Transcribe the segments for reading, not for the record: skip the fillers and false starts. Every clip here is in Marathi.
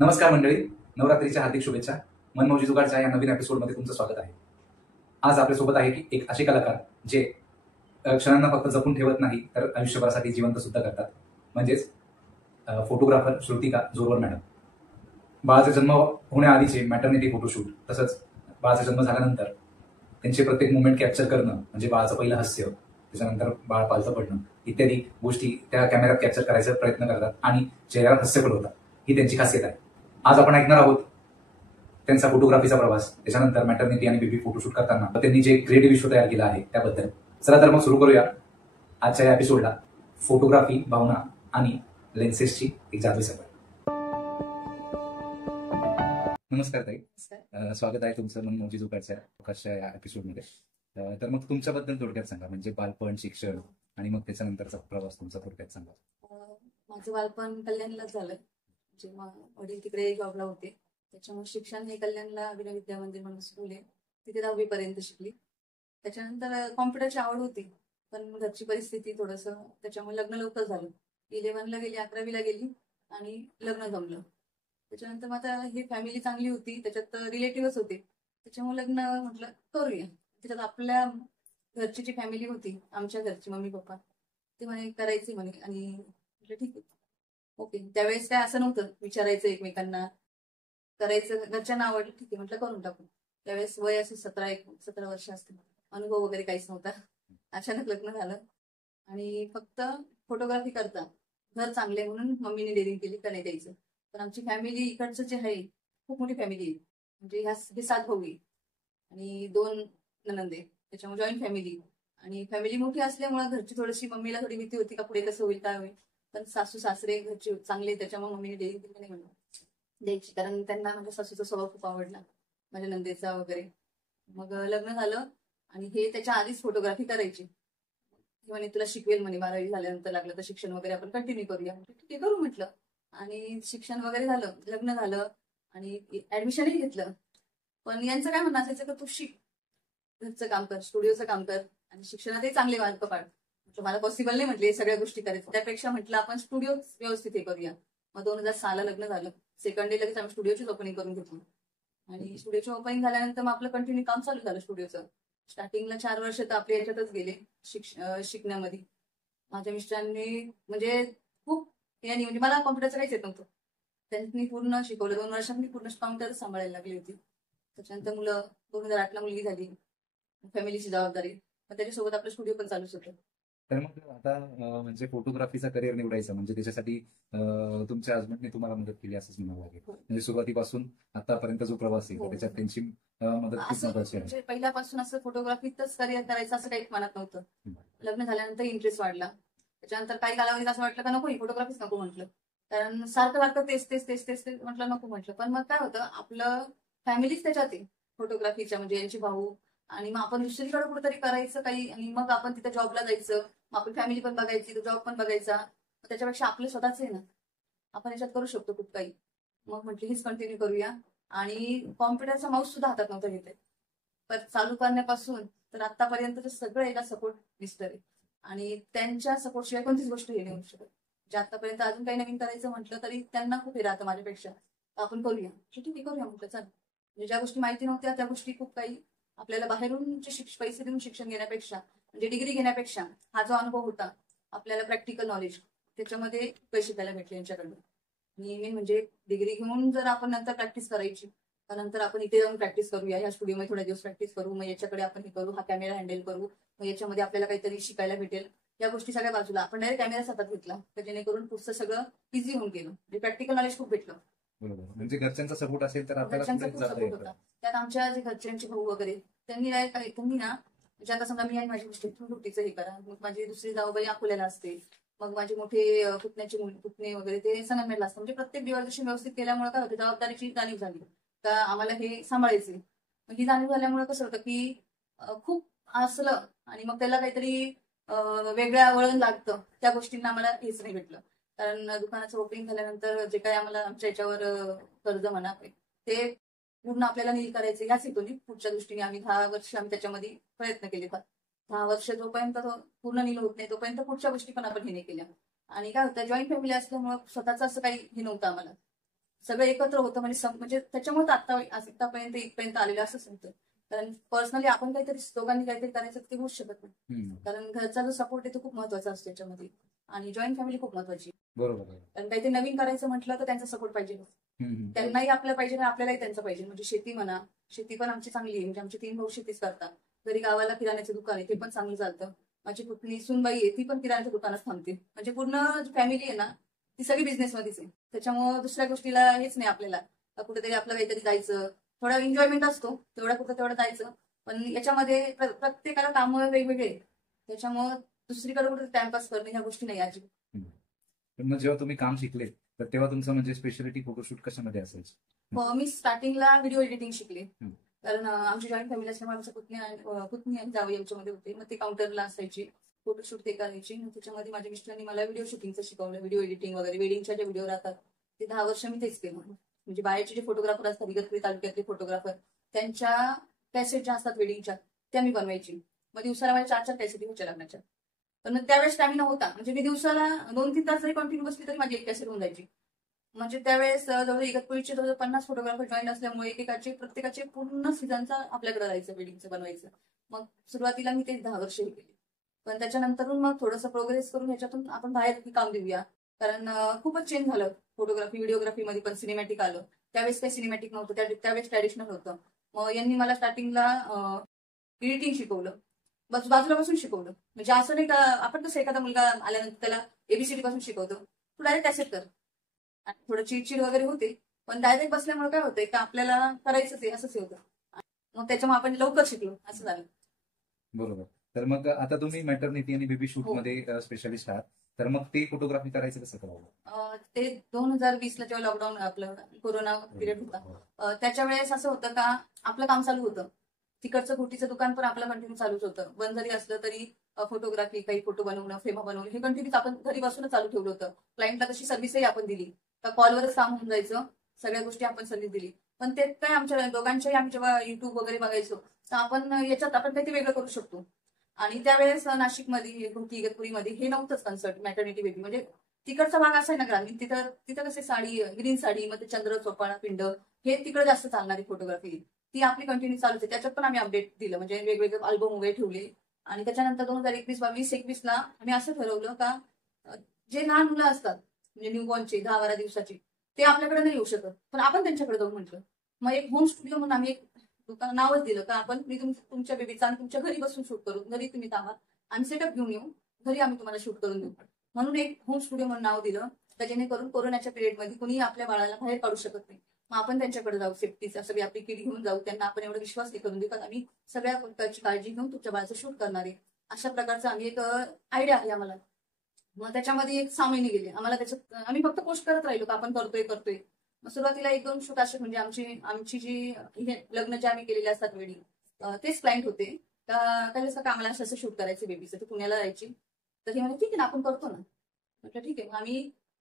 नमस्कार मंडळी, नवरात्रीच्या हार्दिक शुभेच्छा. मनमौजी जुगाडच्या या नवीन एपिसोडमध्ये तुमचं स्वागत आहे. आज आपल्यासोबत आहे की एक असे कलाकार जे क्षणांना फक्त जपून ठेवत नाही तर आयुष्यभरासाठी जिवंत सुद्धा करतात. म्हणजेच फोटोग्राफर श्रुतिका जोरवर मॅडम. बाळाचा जन्म होण्याआधीचे मॅटर्निटी फोटोशूट, तसंच बाळाचा जन्म झाल्यानंतर त्यांचे प्रत्येक मुवमेंट कॅप्चर करणं, म्हणजे बाळाचं पहिलं हास्य, त्याच्यानंतर बाळ पालतं पडणं इत्यादी गोष्टी त्या कॅमेऱ्यात कॅप्चर करायचा प्रयत्न करतात आणि चेहऱ्यावर हास्य पडवतात. ही त्यांची खासियत आहे. आज आपण ऐकणार आहोत त्यांचा फोटोग्राफीचा प्रवास, त्याच्यानंतर मॅटर्निटी आणि बेबी फोटोशूट करताना त्यांनी जे क्रिएटिव्ह विश्व तयार केलं आहे त्याबद्दल. चला तर मग सुरू करूया आजच्या या एपिसोडला. फोटोग्राफी, भावना आणि लेन्सेसची एक जादू सफर. नमस्कार ताई, स्वागत आहे तुमचं मनमौजी जुगाडच्या या एपिसोडमध्ये. तर मग तुमच्याबद्दल थोडक्यात सांगा, म्हणजे बालपण, शिक्षण आणि मग त्याच्यानंतरचा प्रवास तुमचा थोडक्यात सांगा. माझं बालपण कल्याणलाच झालं. जेव्हा वडील तिकडे जॉबला होते त्याच्यामुळे शिक्षण हे कल्याणला अभिनव विद्या मंदिर म्हणून स्कूल आहे, तिथे 10वी पर्यंत शिकली. त्याच्यानंतर कॉम्प्युटरची आवड होती, पण घरची परिस्थिती थोडंसं, त्याच्यामुळे लग्न लवकर झालं. 11ला गेली, 11वीला गेली आणि लग्न जमलं. त्याच्यानंतर मग आता ही फॅमिली चांगली होती, त्याच्यात रिलेटिव्हच होते, त्याच्यामुळे लग्न म्हटलं करूया. त्याच्यात आपल्या घरची जी फॅमिली होती, आमच्या घरची मम्मी पप्पा, ते म्हणे करायचे म्हणे. आणि म्हटलं ठीक आहे, ओके. त्यावेळेस काय असं नव्हतं, विचारायचं एकमेकांना, करायचं, घरच्यांना आवडलं ठीक आहे म्हटलं करून टाकू. त्यावेळेस वय असं 17 वर्ष असते, अनुभव वगैरे काहीच नव्हता. अचानक लग्न झालं आणि फक्त फोटोग्राफी करता घर चांगले म्हणून मम्मीने डेअरिंग केली का नाही द्यायचं. पण आमची फॅमिली इकडचं जे आहे खूप मोठी फॅमिली आहे, म्हणजे हे 7 भाऊ आहे आणि 2 ननंदे, त्याच्यामुळे जॉईंट फॅमिली. आणि फॅमिली मोठी असल्यामुळे घरची थोडीशी मम्मीला थोडी भीती होती का पुढे कसं होईल काय होईल. पण सासू सासरे घरचे चांगले, त्याच्यामुळे मम्मीने डेअरिंग केली नाही म्हणून द्यायची, कारण त्यांना माझ्या सासूचा स्वभाव खूप आवडला, माझ्या नंदेचा वगैरे. मग लग्न झालं आणि हे त्याच्या आधीच फोटोग्राफी करायची. म्हणे तुला शिकवेल म्हणे, 12वी झाल्यानंतर लागलं तर शिक्षण वगैरे आपण कंटिन्यू करूया. ठीक आहे करू म्हटलं. आणि शिक्षण वगैरे झालं, लग्न झालं आणि ऍडमिशनही घेतलं. पण यांचं काय म्हणणं असायचं का तू शिक, घरचं काम कर, स्टुडिओचं काम कर आणि शिक्षणातही चांगले मार्क पाड. म्हटलं मला पॉसिबल नाही म्हटलं हे सगळ्या गोष्टी करायचं, त्यापेक्षा म्हटलं आपण स्टुडिओ व्यवस्थित हे करूया. मग 2006ला लग्न झालं. सेकंड डे लगेच आम्ही स्टुडिओचीच ओपनिंग करून घेतली आणि स्टुडिओची ओपनिंग झाल्यानंतर मग आपलं कंटिन्यू काम चालू झालं स्टुडिओचं. स्टार्टिंगला 4 वर्ष तर आपल्या याच्यातच गेले शिकण्यामध्ये. माझ्या मिस्टरांनी म्हणजे खूप यांनी, म्हणजे मला कॉम्प्युटरचं काहीच येत नव्हतं, त्यांनी पूर्ण शिकवलं. 2 वर्षात मी पूर्ण कॉम्प्युटरच सांभाळायला लागली होती. त्याच्यानंतर मुलं, 2008ला मुलगी झाली, फॅमिलीची जबाबदारी, मग त्याच्यासोबत आपलं स्टुडिओ पण चालूच होतं. तर मग आता म्हणजे फोटोग्राफीचा करिअर निवडायचं म्हणजे त्याच्यासाठी तुमच्या हजबंडने तुम्हाला मदत केली असंच म्हणावं लागेल. म्हणजे सुरुवातीपासून आतापर्यंत जो प्रवास आहे त्याच्यात त्यांची मदत खूप महत्वाची आहे. म्हणजे पहिल्यापासून असं फोटोग्राफीतच करिअर करायचं असं काही मनात नव्हतं. लग्न झाल्यानंतर इंटरेस्ट वाढला. त्याच्यानंतर काही कालावधीत असं वाटलं का नको ही फोटोग्राफीच नको म्हटलं, कारण सारखं सारखं तेच तेच तेच तेच तेच म्हटलं नको म्हटलं. पण मग काय होतं, आपलं फॅमिलीच त्याच्यात आहे फोटोग्राफीच्या, म्हणजे यांची भाऊ, आणि मग आपण दुसरीकडे कुठेतरी करायचं काही, आणि मग आपण तिथे जॉबला जायचं, मग आपली फॅमिली पण बघायची, तो जॉब पण बघायचा. त्याच्यापेक्षा आपलं स्वतःच आहे ना, आपण याच्यात करू शकतो खूप काही. मग म्हटलं हीच कंटिन्यू करूया. आणि कॉम्प्युटरचा माऊस सुद्धा हातात नव्हता घेते, पण चालू करण्यापासून तर आतापर्यंत सगळं एका सपोर्ट मिस्टर आहे, आणि त्यांच्या सपोर्ट शिवाय कोणतीच गोष्ट हे नाही होऊ शकत. जे आतापर्यंत अजून काही नवीन करायचं म्हटलं तरी त्यांना खूप हे राहतं माझ्यापेक्षा, आपण करूया, ठीक आहे करूया म्हटलं. चल, म्हणजे ज्या गोष्टी माहिती नव्हत्या त्या गोष्टी खूप काही आपल्याला बाहेरून पैसे देऊन शिक्षण घेण्यापेक्षा, म्हणजे डिग्री घेण्यापेक्षा, हा जो अनुभव होता आपल्याला प्रॅक्टिकल नॉलेज, त्याच्यामध्ये पैसे शिकायला भेटले यांच्याकडून. आणि म्हणजे डिग्री घेऊन जर आपण नंतर प्रॅक्टिस करायची, नंतर आपण इथे जाऊन प्रॅक्टिस करूया, ह्या स्टुडिओमध्ये थोड्या दिवस प्रॅक्टिस करू, मग याच्याकडे आपण हे करू, हा कॅमेरा हँडल करू, मग याच्यामध्ये आपल्याला काहीतरी शिकायला भेटेल, या गोष्टी सगळ्या बाजूला आपण डायरेक्ट कॅमेरा हातात घेतला, तर जेणेकरून पुढचं सगळं इझी होऊन गेलं, म्हणजे प्रॅक्टिकल नॉलेज खूप भेटलं. बरोबर, म्हणजे घरच्यांचा सपोर्ट असेल तर आपल्याला सपोर्ट होता. त्यात आमच्या जे घरच्यांचे भाऊ वगैरे, त्यांनी ना, म्हणजे आता समजा मी आणि माझी गोष्टी सुट्टीचं हे करा, मग माझी दुसरी जाऊबाई अकोल्याला असते, मग माझे मोठे पुतणे वगैरे ते संगमनेरला असतात. म्हणजे प्रत्येक दिवशी व्यवस्थित केल्यामुळे काय होतं, जबाबदारीची जाणीव झाली का आम्हाला हे सांभाळायचे. मग ही जाणीव झाल्यामुळे कसं होतं की खूप असलं आणि मग त्याला काहीतरी वेगळ्या वळण लागतं, त्या गोष्टींना आम्हाला हेच नाही भेटलं. कारण दुकानाचं ओपनिंग झाल्यानंतर जे काही आम्हाला आमच्या याच्यावर कर्ज म्हणा ते पूर्ण आपल्याला नील करायचं, ह्याच हेतूने पुढच्या दृष्टीने आम्ही 10 वर्ष आम्ही त्याच्यामध्ये प्रयत्न केले. 10 वर्ष जोपर्यंत पूर्ण नील होत नाही तोपर्यंत पुढच्या गोष्टी पण आपण हे नाही केल्या. आणि काय होतं, जॉईंट फॅमिली असल्यामुळे स्वतःच असं काही हे नव्हतं आम्हाला, सगळं एकत्र होतं म्हणजे त्याच्यामुळे आतापर्यंत इथपर्यंत आलेलं असं सांगतं. कारण पर्सनली आपण काहीतरी दोघांनी काहीतरी करायचं ते होऊच शकत नाही. कारण घरचा जो सपोर्ट आहे तो खूप महत्वाचा असतो याच्यामध्ये, आणि जॉईंट फॅमिली खूप महत्वाची. बरोबर. कारण काहीतरी नवीन करायचं म्हटलं तर त्यांचा सपोर्ट पाहिजे. त्यांनाही आपल्याला पाहिजे आणि आपल्यालाही त्यांचं पाहिजे. म्हणजे शेती म्हणा, शेती पण आमची चांगली आहे. म्हणजे आमचे 3 भाऊ शेतीच करतात. घरी गावाला किराण्याचं दुकान आहे, ते पण चांगलं चालतं. माझी पुतणी सुनबाई आहे, ती पण किराण्याच्या दुकानात थांबते. म्हणजे पूर्ण फॅमिली आहे ना, ती सगळी बिझनेसमध्येच आहे. त्याच्यामुळे दुसऱ्या गोष्टीला हेच नाही आपल्याला. कुठेतरी आपलं काहीतरी जायचं, थोडा एन्जॉयमेंट असतो, तेवढं जायचं. पण याच्यामध्ये प्रत्येकाला कामं वेगवेगळे, त्याच्यामुळे दुसरीकडे कुठे टाइमपास करणं ह्या गोष्टी नाही आजी. मग जेव्हा तुम्ही काम शिकले तर तेव्हा तुमचं म्हणजे स्पेशालिटी फोटोशूट कशामध्ये असायचं? मी स्टार्टिंगला व्हिडिओ एडिटिंग शिकले. कारण आमची जॉईंट फॅमिली असल्यामुळे आमच्या पुतणी आणि जावई यांच्यामध्ये होते. मग ते काउंटरला असायची, फोटोशूट ते करायची. त्याच्यामध्ये माझ्या मिस्टरांनी मला व्हिडिओ शूटिंगचं शिकवलं, व्हिडिओ एडिटिंग वगैरे. वेडिंगच्या जे व्हिडिओ राहतात ते 10 वर्ष मी तेच केलं. म्हणजे बाहेरचे जे फोटोग्राफर असतात, इगतपुरी तालुक्यातले फोटोग्राफर, त्यांच्या कॅसेट ज्या असतात वेडिंगच्या, त्या मी बनवायची. मग दिवसाला माझ्या 4 कॅसेट व्हायच्या लग्नाच्या. पण मग त्यावेळेस स्टॅमिना होता. म्हणजे मी दिवसाला 2-3 तास जरी कंटिन्यू बसली तरी माझी एक कॅसेट होऊन जायची. म्हणजे त्यावेळेस जवळ इगतपुरीचे जवळ 50 फोटोग्राफर जॉईन असल्यामुळे प्रत्येकाचे पूर्ण सीझनचा आपल्याकडे राहायचं, वेडिंगचं बनवायचं. मग सुरुवातीला मी ते 10 वर्ष केली. पण त्याच्यानंतरून मग थोडंसं प्रोग्रेस करून ह्याच्यातून आपण बाहेर काम देऊया. कारण खूपच चेंज झालं फोटोग्राफी, व्हिडिओग्राफीमध्ये पण सिनेमॅटिक आलं. त्यावेळेस काही सिनेमॅटिक नव्हतं, त्यावेळेस ट्रॅडिशनल होतं. मग यांनी मला स्टार्टिंगला एडिटिंग शिकवलं, बाजूला बसून शिकवलं. म्हणजे असं नाही का आपण कसं एखादा मुलगा आल्यानंतर त्याला एबीसीडी पासून शिकवतो, तू डायरेक्ट कॅसेट कर. थोडं चिडचिड वगैरे होते, पण डायरेक्ट बसल्यामुळे काय होतंय का आपल्याला करायचंच आहे असंच होतं. मग त्याच्यामुळे आपण लवकर शिकलो, असं झालं. बरोबर. तर मग आता तुम्ही मॅटर्निटी आणि बेबी शूट मध्ये स्पेशलिस्ट आहात, तर मग ते फोटोग्राफी करायचं कसं करावं? ते 2020ला जेव्हा लॉकडाऊन आपलं कोरोना पिरियड होता, त्याच्या वेळेस असं होतं का आपलं काम चालू होतं. तिकडचं घोटीचं दुकान पण आपलं कंटिन्यू चालूच होतं. बंद जरी असलं तरी फोटोग्राफी, काही फोटो बनवणं, फेमा बनवणं, हे कंटिन्यू आपण घरी बसूनच चालू ठेवलं होतं. क्लायंटला तशी सर्व्हिसही आपण दिली, तर कॉलवरच काम होऊन जायचं. सगळ्या गोष्टी आपण सर्व्हिस दिली. पण ते काय आमच्या दोघांच्याही आम्ही जेव्हा युट्यूब वगैरे बघायचो, तर आपण याच्यात आपण काहीतरी वेगळं करू शकतो. आणि त्यावेळेस नाशिकमध्ये, इगतपुरीमध्ये हे नव्हतंच कन्सर्ट मॅटर्निटी बेबी. म्हणजे तिकडचा भाग असा आहे ना ग्रामीण, तिथं कसे साडी, ग्रीन साडी, मग ते चंद्र, चोपाळा, पिंड, हे तिकडे जास्त चालणारी फोटोग्राफी, ती आपली कंटिन्यू चालूच आहे. त्याच्यात पण आम्ही अपडेट दिलं, म्हणजे वेगवेगळे अल्बम वगैरे ठेवले. आणि त्याच्यानंतर 2021 आम्ही असं ठरवलं का जे लहान मुलं असतात, म्हणजे न्यूबॉर्नचे 10-12 दिवसाची, ते आपल्याकडे नाही येऊ शकत, पण आपण त्यांच्याकडे जाऊ म्हटलं. मग एक होम स्टुडिओ म्हणून आम्ही एक दुकान नावच दिलं का आपण मी तुमच्या बेबीचा आणि तुमच्या घरी बसून शूट करून, घरी तुम्ही थांबा, आम्ही सेटअप घेऊन येऊ, घरी आम्ही तुम्हाला शूट करून देऊ. म्हणून एक होम स्टुडिओ म्हणून नाव दिलं, जेणेकरून कोरोनाच्या पिरियडमध्ये कुणी आपल्या बाळाला बाहेर काढू शकत नाही. मग आपण त्यांच्याकडे जाऊ, सेफ्टीचा सगळी आपली किट घेऊन जाऊ, त्यांना आपण एवढा विश्वास हे करून देऊ का आम्ही सगळ्या प्रकारची काळजी घेऊन तुमच्या बाळाचं शूट करणार आहे. अशा प्रकारचा आम्ही एक आयडिया आहे आम्हाला. मग त्याच्यामध्ये एक 6 महिने गेले आम्हाला. त्याच्यात आम्ही फक्त पोस्ट करत राहिलो का आपण करतोय. मग सुरुवातीला 1-2 शूट असे, म्हणजे आमची जी लग्न जे आम्ही केलेले असतात वेडिंग, तेच क्लायंट होते. काय जसं का आम्हाला असं शूट करायचं बेबीचं, तर पुण्याला जायची. तर हे म्हणजे ठीक आहे ना, आपण करतो ना. म्हटलं ठीक आहे. मग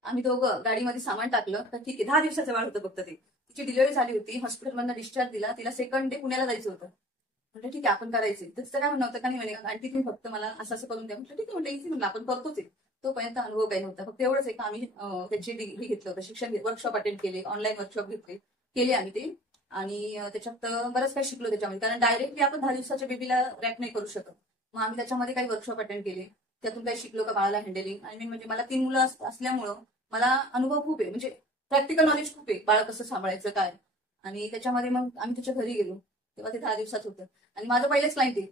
आम्ही दोघं गाडीमध्ये सामान टाकलं, तर ठीक आहे. 10 दिवसाचं बाळ होतं फक्त ते. तिची डिलिव्हरी झाली होती, हॉस्पिटलमधनं डिस्चार्ज दिला, तिला सेकंड डे पुण्याला जायचं होतं. म्हटलं ठीक आहे आपण करायचं. तर तिचं काय म्हणणं होतं का नाही म्हणे आणि तुम्ही फक्त मला असं करून द्या. म्हटलं ठीक आहे, म्हटलं इझी, म्हणलं आपण करतोच आहे. तोपर्यंत अनुभव काही नव्हता, फक्त एवढंच आहे का आम्ही त्याची डिग्री घेतलं होतं, शिक्षण वर्कशॉप अटेंड केले, ऑनलाईन वर्कशॉप केले आम्ही ते. आणि त्याच्यात बरंच काही शिकलो त्याच्यामध्ये. कारण डायरेक्टली आपण 10 दिवसाच्या बेबीला रॅप नाही करू शकत. मग आम्ही त्याच्यामध्ये काही वर्कशॉप अटेंड केले, त्यातून काही शिकलो का बाळाला हँडलिंग. आणि म्हणजे मला 3 मुलं असल्यामुळं मला अनुभव खूप आहे, म्हणजे प्रॅक्टिकल नॉलेज खूप आहे, बाळ कसं सांभाळायचं काय. आणि त्याच्यामध्ये मग आम्ही त्याच्या घरी गेलो, तेव्हा ते 10 दिवसात होतं. आणि माझं पहिलेच क्लायंट आहे.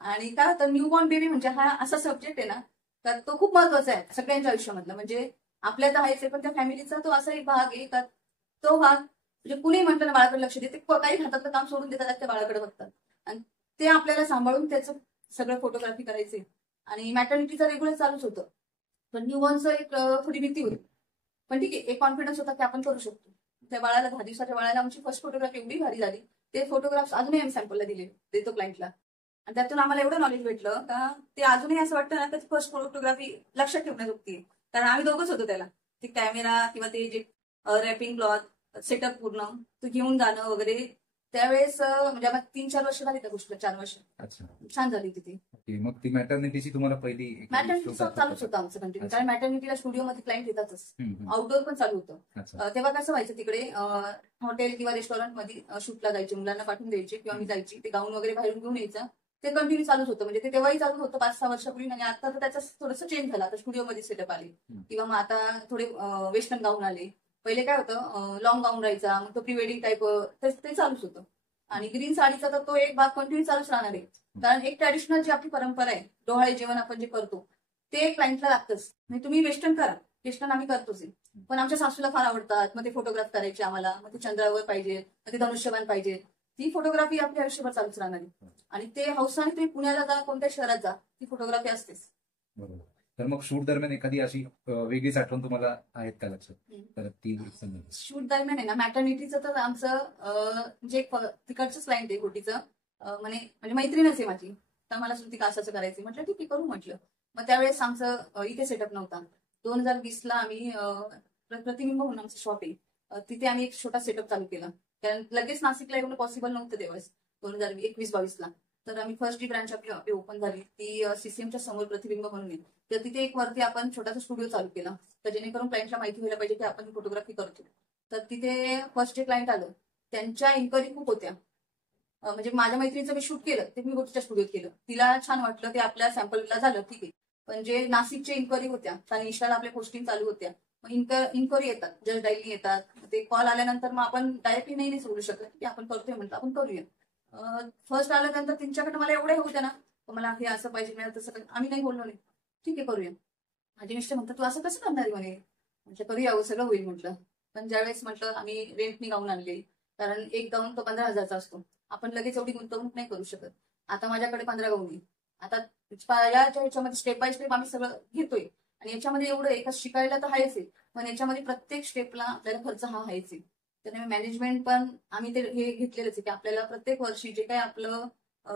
आणि काय तर न्यूबॉर्न बेबी म्हणजे हा असा सब्जेक्ट आहे ना, तर तो खूप महत्वाचा आहे सगळ्यांच्या आयुष्यामधला. म्हणजे आपल्या तर आहेच आहे, पण त्या फॅमिलीचा तो असा एक भाग आहे का तो भाग म्हणजे कुणी म्हटलं ना बाळाकडे लक्ष देते, काही हातातलं काम सोडून देतात, त्या बाळाकडे बघतात. आणि ते आपल्याला सांभाळून त्याचं सगळं फोटोग्राफी करायचे. आणि मॅटर्निटीचं रेग्युलर चालूच होतं, पण न्यूबॉर्नचं एक थोडी भीती होती. पण ठीक आहे, एक कॉन्फिडन्स होता की आपण करू शकतो. त्या बाळाला 10 दिवसाच्या बाळाला आमची फर्स्ट फोटोग्राफी एवढी भारी झाली, ते फोटोग्राफ्स अजूनही आम्ही सॅम्पलला देतो क्लायंटला. आणि त्यातून आम्हाला एवढं नॉलेज भेटलं का ते अजूनही असं वाटतं ना, त्याची फर्स्ट फोटोग्राफी लक्षात ठेवण्याजोगती. कारण आम्ही दोघंच होतो त्याला, ते कॅमेरा किंवा ते जे रॅपिंग क्लॉथ सेटअप पूर्ण तो घेऊन जाणं वगैरे, त्यावेळेस म्हणजे आम्हाला 3-4 वर्ष झाली त्या गोष्टीला, 4 वर्ष. अच्छा. छान झाली ती. ओके. मग ती मॅटर्निटीची तुम्हाला पहिली मॅटर्निटीचं चालूच होतं आमचं कंटिन्यू, कारण मॅटर्निटीला स्टुडिओमध्ये क्लायंट येतातच, आउटडोर पण चालू होतं. तेव्हा कसं व्हायचं, तिकडे हॉटेल किंवा रेस्टॉरंटमध्ये शूटला जायचे, मुलांना पाठवून द्यायचे किंवा मी जायची, ते गाऊन वगैरे बाहेरून घेऊन यायचं, ते कंटिन्यू चालूच होतं. म्हणजे ते तेव्हाही चालू होतं 5-6 वर्षापूर्वी. आणि आता तर त्याचं थोडंसं चेंज झालं, आता स्टुडिओमध्ये सेटअप आले किंवा मग आता थोडे वेस्टर्न गाऊन आले. पहिले काय होतं, लॉंग गाऊन राहायचा, मग तो प्री वेडिंग टाईप ते चालूच होतं. आणि ग्रीन साडीचा तर तो एक भाग कंटिन्यू चालूच राहणार आहे, कारण एक ट्रॅडिशनल जी आपली परंपरा आहे, डोहाळे जेवण आपण जे करतो ते क्लायंटला लागतंच. म्हणजे तुम्ही वेस्टर्न करा, वेस्टर्न आम्ही करतोच आहे, पण आमच्या सासूला फार आवडतात, मग ते फोटोग्राफ करायचे आम्हाला, मग ते चंद्रावर पाहिजे, मग ते धनुष्यबाण पाहिजे. ती फोटोग्राफी आपल्या आयुष्यभर चालूच राहणार आहे. आणि ते हौसाने तुम्ही पुण्याला जा, कोणत्या शहरात जा, ती फोटोग्राफी असतेच. बरोबर. तर मग शूट दरम्यान एखादी अशी वेगळीच आठवण तुम्हाला आहेत का लक्षात? तर ती शूट दरम्यान आहे ना, मॅटर्निटीचं तर आमचं जे तिकडचंच क्लायंट आहे गोटीचं, म्हणजे मैत्रीणच आहे माझी, तर मला श्रुती का असं करायचं, म्हटलं ठीक आहे करू म्हटलं. मग त्यावेळेस आमचं इथे सेटअप नव्हता. 2020ला आम्ही प्रतिबिंब म्हणून आमचं शॉप आहे, तिथे आम्ही एक छोटा सेटअप चालू केला, कारण लगेच नाशिकला येणं पॉसिबल नव्हतं तेव्हाच 2021-22ला. तर आम्ही फर्स्ट जी ब्रांच आपली ओपन झाली ती सीसीएमच्या समोर प्रतिबिंब म्हणून आहे. तर तिथे एक वरती आपण छोटासा स्टुडिओ चालू केला, तर जेणेकरून क्लायंटला माहिती व्हायला पाहिजे की आपण फोटोग्राफी करतो. तर तिथे फर्स्ट जे क्लायंट आलं त्यांच्या इन्क्वायरी खूप होत्या. म्हणजे माझ्या मैत्रिणीचं मी शूट केलं ते मी गोष्टीच्या स्टुडिओत केलं, तिला छान वाटलं, ते आपल्या सॅम्पलला झालं ठीक आहे. पण जे नाशिकच्या इन्क्वायरी होत्या, कारण इंस्टाला आपल्या पोस्टिंग चालू होत्या, मग इन्क्वायरी येतात, जस्ट डायली येतात, ते कॉल आल्यानंतर मग आपण डायरेक्टली नाही बोलू शकत की आपण करतोय, म्हटलं आपण करूया. फर्स्ट आल्यानंतर त्यांच्याकडे मला एवढे होते ना, मला हे असं पाहिजे, मिळालं तसं पाहिजे, आम्ही नाही बोललो नाही, ठीक आहे करूया. माझे मिस्टर म्हणतात तू असं कसं करणार आहे म्हणे, म्हटलं करूया सगळं होईल म्हटलं. पण ज्यावेळेस म्हटलं आम्ही रेंटनी गाऊन आणले, कारण एक गाऊन तो 15,000चा असतो, आपण लगेच एवढी गुंतवणूक नाही करू शकत. आता माझ्याकडे 15 गाऊन आहे, आता याच्यामध्ये स्टेप बाय स्टेप आम्ही सगळं घेतोय. आणि याच्यामध्ये एवढं एका शिकायला तर आहेच आहे, पण याच्यामध्ये प्रत्येक स्टेपला आपल्याला खर्च हा आहेच आहे. त्यामुळे मॅनेजमेंट पण आम्ही ते हे घेतलेलंच आहे की आपल्याला प्रत्येक वर्षी जे काही आपलं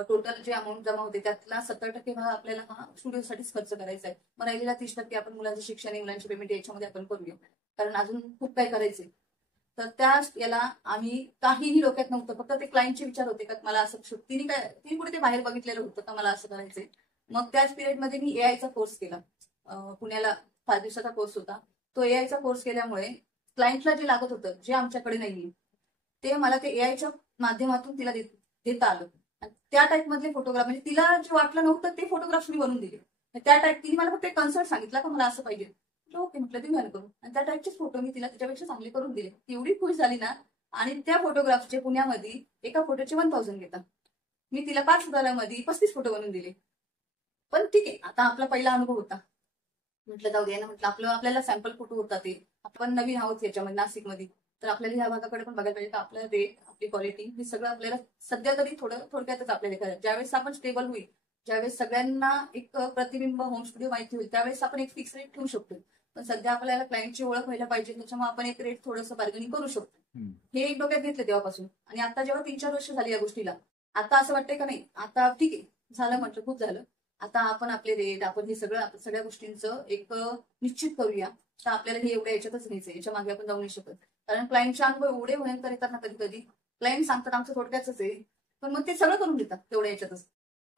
टोटल जे अमाऊंट जमा होते त्यातला 70% भाग आपल्याला हा स्टुडिओसाठीच खर्च करायचा आहे. मग राहिलेला 30% आपण मुलांचं शिक्षण आहे, मुलांची पेमेंट याच्यामध्ये आपण करूया, कारण अजून खूप काही करायचंय. तर त्या याला आम्ही काहीही डोक्यात नव्हतं, फक्त ते क्लायंटचे विचार होते का मला असं तिने कुठे ते बाहेर बघितलेलं होतं का मला असं करायचंय. मग त्याच पिरियडमध्ये मी एआयचा कोर्स केला, पुण्याला 5 दिवसाचा कोर्स होता. तो एआयचा कोर्स केल्यामुळे क्लायंटला जे लागत होतं जे आमच्याकडे नाहीये ते मला ते एआयच्या माध्यमातून तिला देता आलं. त्या टाईप मधले फोटोग्राफ, म्हणजे तिला जे वाटलं नव्हतं ते फोटोग्राफ्स मी बनवून दिले. त्या टाईप तिने मला फक्त एक कन्सर्ट सांगितला का मला असं पाहिजे, ओके म्हटलं तुम्ही मला करू, आणि त्या टाईपचेच फोटो मी तिला त्याच्यापेक्षा चांगले करून दिले. ती एवढी खुश झाली ना. आणि त्या फोटोग्राफचे पुण्यामध्ये एका फोटोचे 1000 घेतात, मी तिला 5,000मध्ये 35 फोटो बनवून दिले. पण ठीक आहे, आता आपला पहिला अनुभव होता, म्हटलं जाऊ द्या ना, म्हटलं आपल्याला सॅम्पल फोटो होता, ते आपण नवीन आहोत याच्यामध्ये नाशिकमध्ये, तर आपल्याला ह्या भागाकडे पण बघायला पाहिजे. तर आपलं रेट, आपली क्वालिटी हे सगळं आपल्याला सध्या तरी थोडक्यातच आपल्याला करायचं. ज्यावेळेस आपण स्टेबल होईल, ज्यावेळेस सगळ्यांना एक प्रतिबिंब होम स्टुडिओ माहिती होईल, त्यावेळेस आपण एक फिक्स रेट ठेवू शकतो. पण सध्या आपल्याला क्लायंटची ओळख व्हायला पाहिजे, त्याच्यामुळे आपण एक रेट थोडंसं बार्गेनिंग करू शकतो. हे एक डोक्यात घेतलं तेव्हापासून. आणि आता जेव्हा 3-4 वर्ष झाली या गोष्टीला, आता असं वाटतंय का नाही आता ठीक आहे झालं, म्हटलं खूप झालं, आता आपण आपले रेट, आपण हे सगळ्या गोष्टींचं एक निश्चित करूया. तर आपल्याला हे एवढ्या याच्यातच न्यायचं, याच्या मागे आपण जाऊ नाही शकत, कारण क्लायंटचे अनुभव एवढे भयंकर येतात ना, कधी कधी क्लायंट सांगतात आमचं थोडक्याच आहे, पण मग ते सगळं करून देतात तेवढ्या याच्यातच.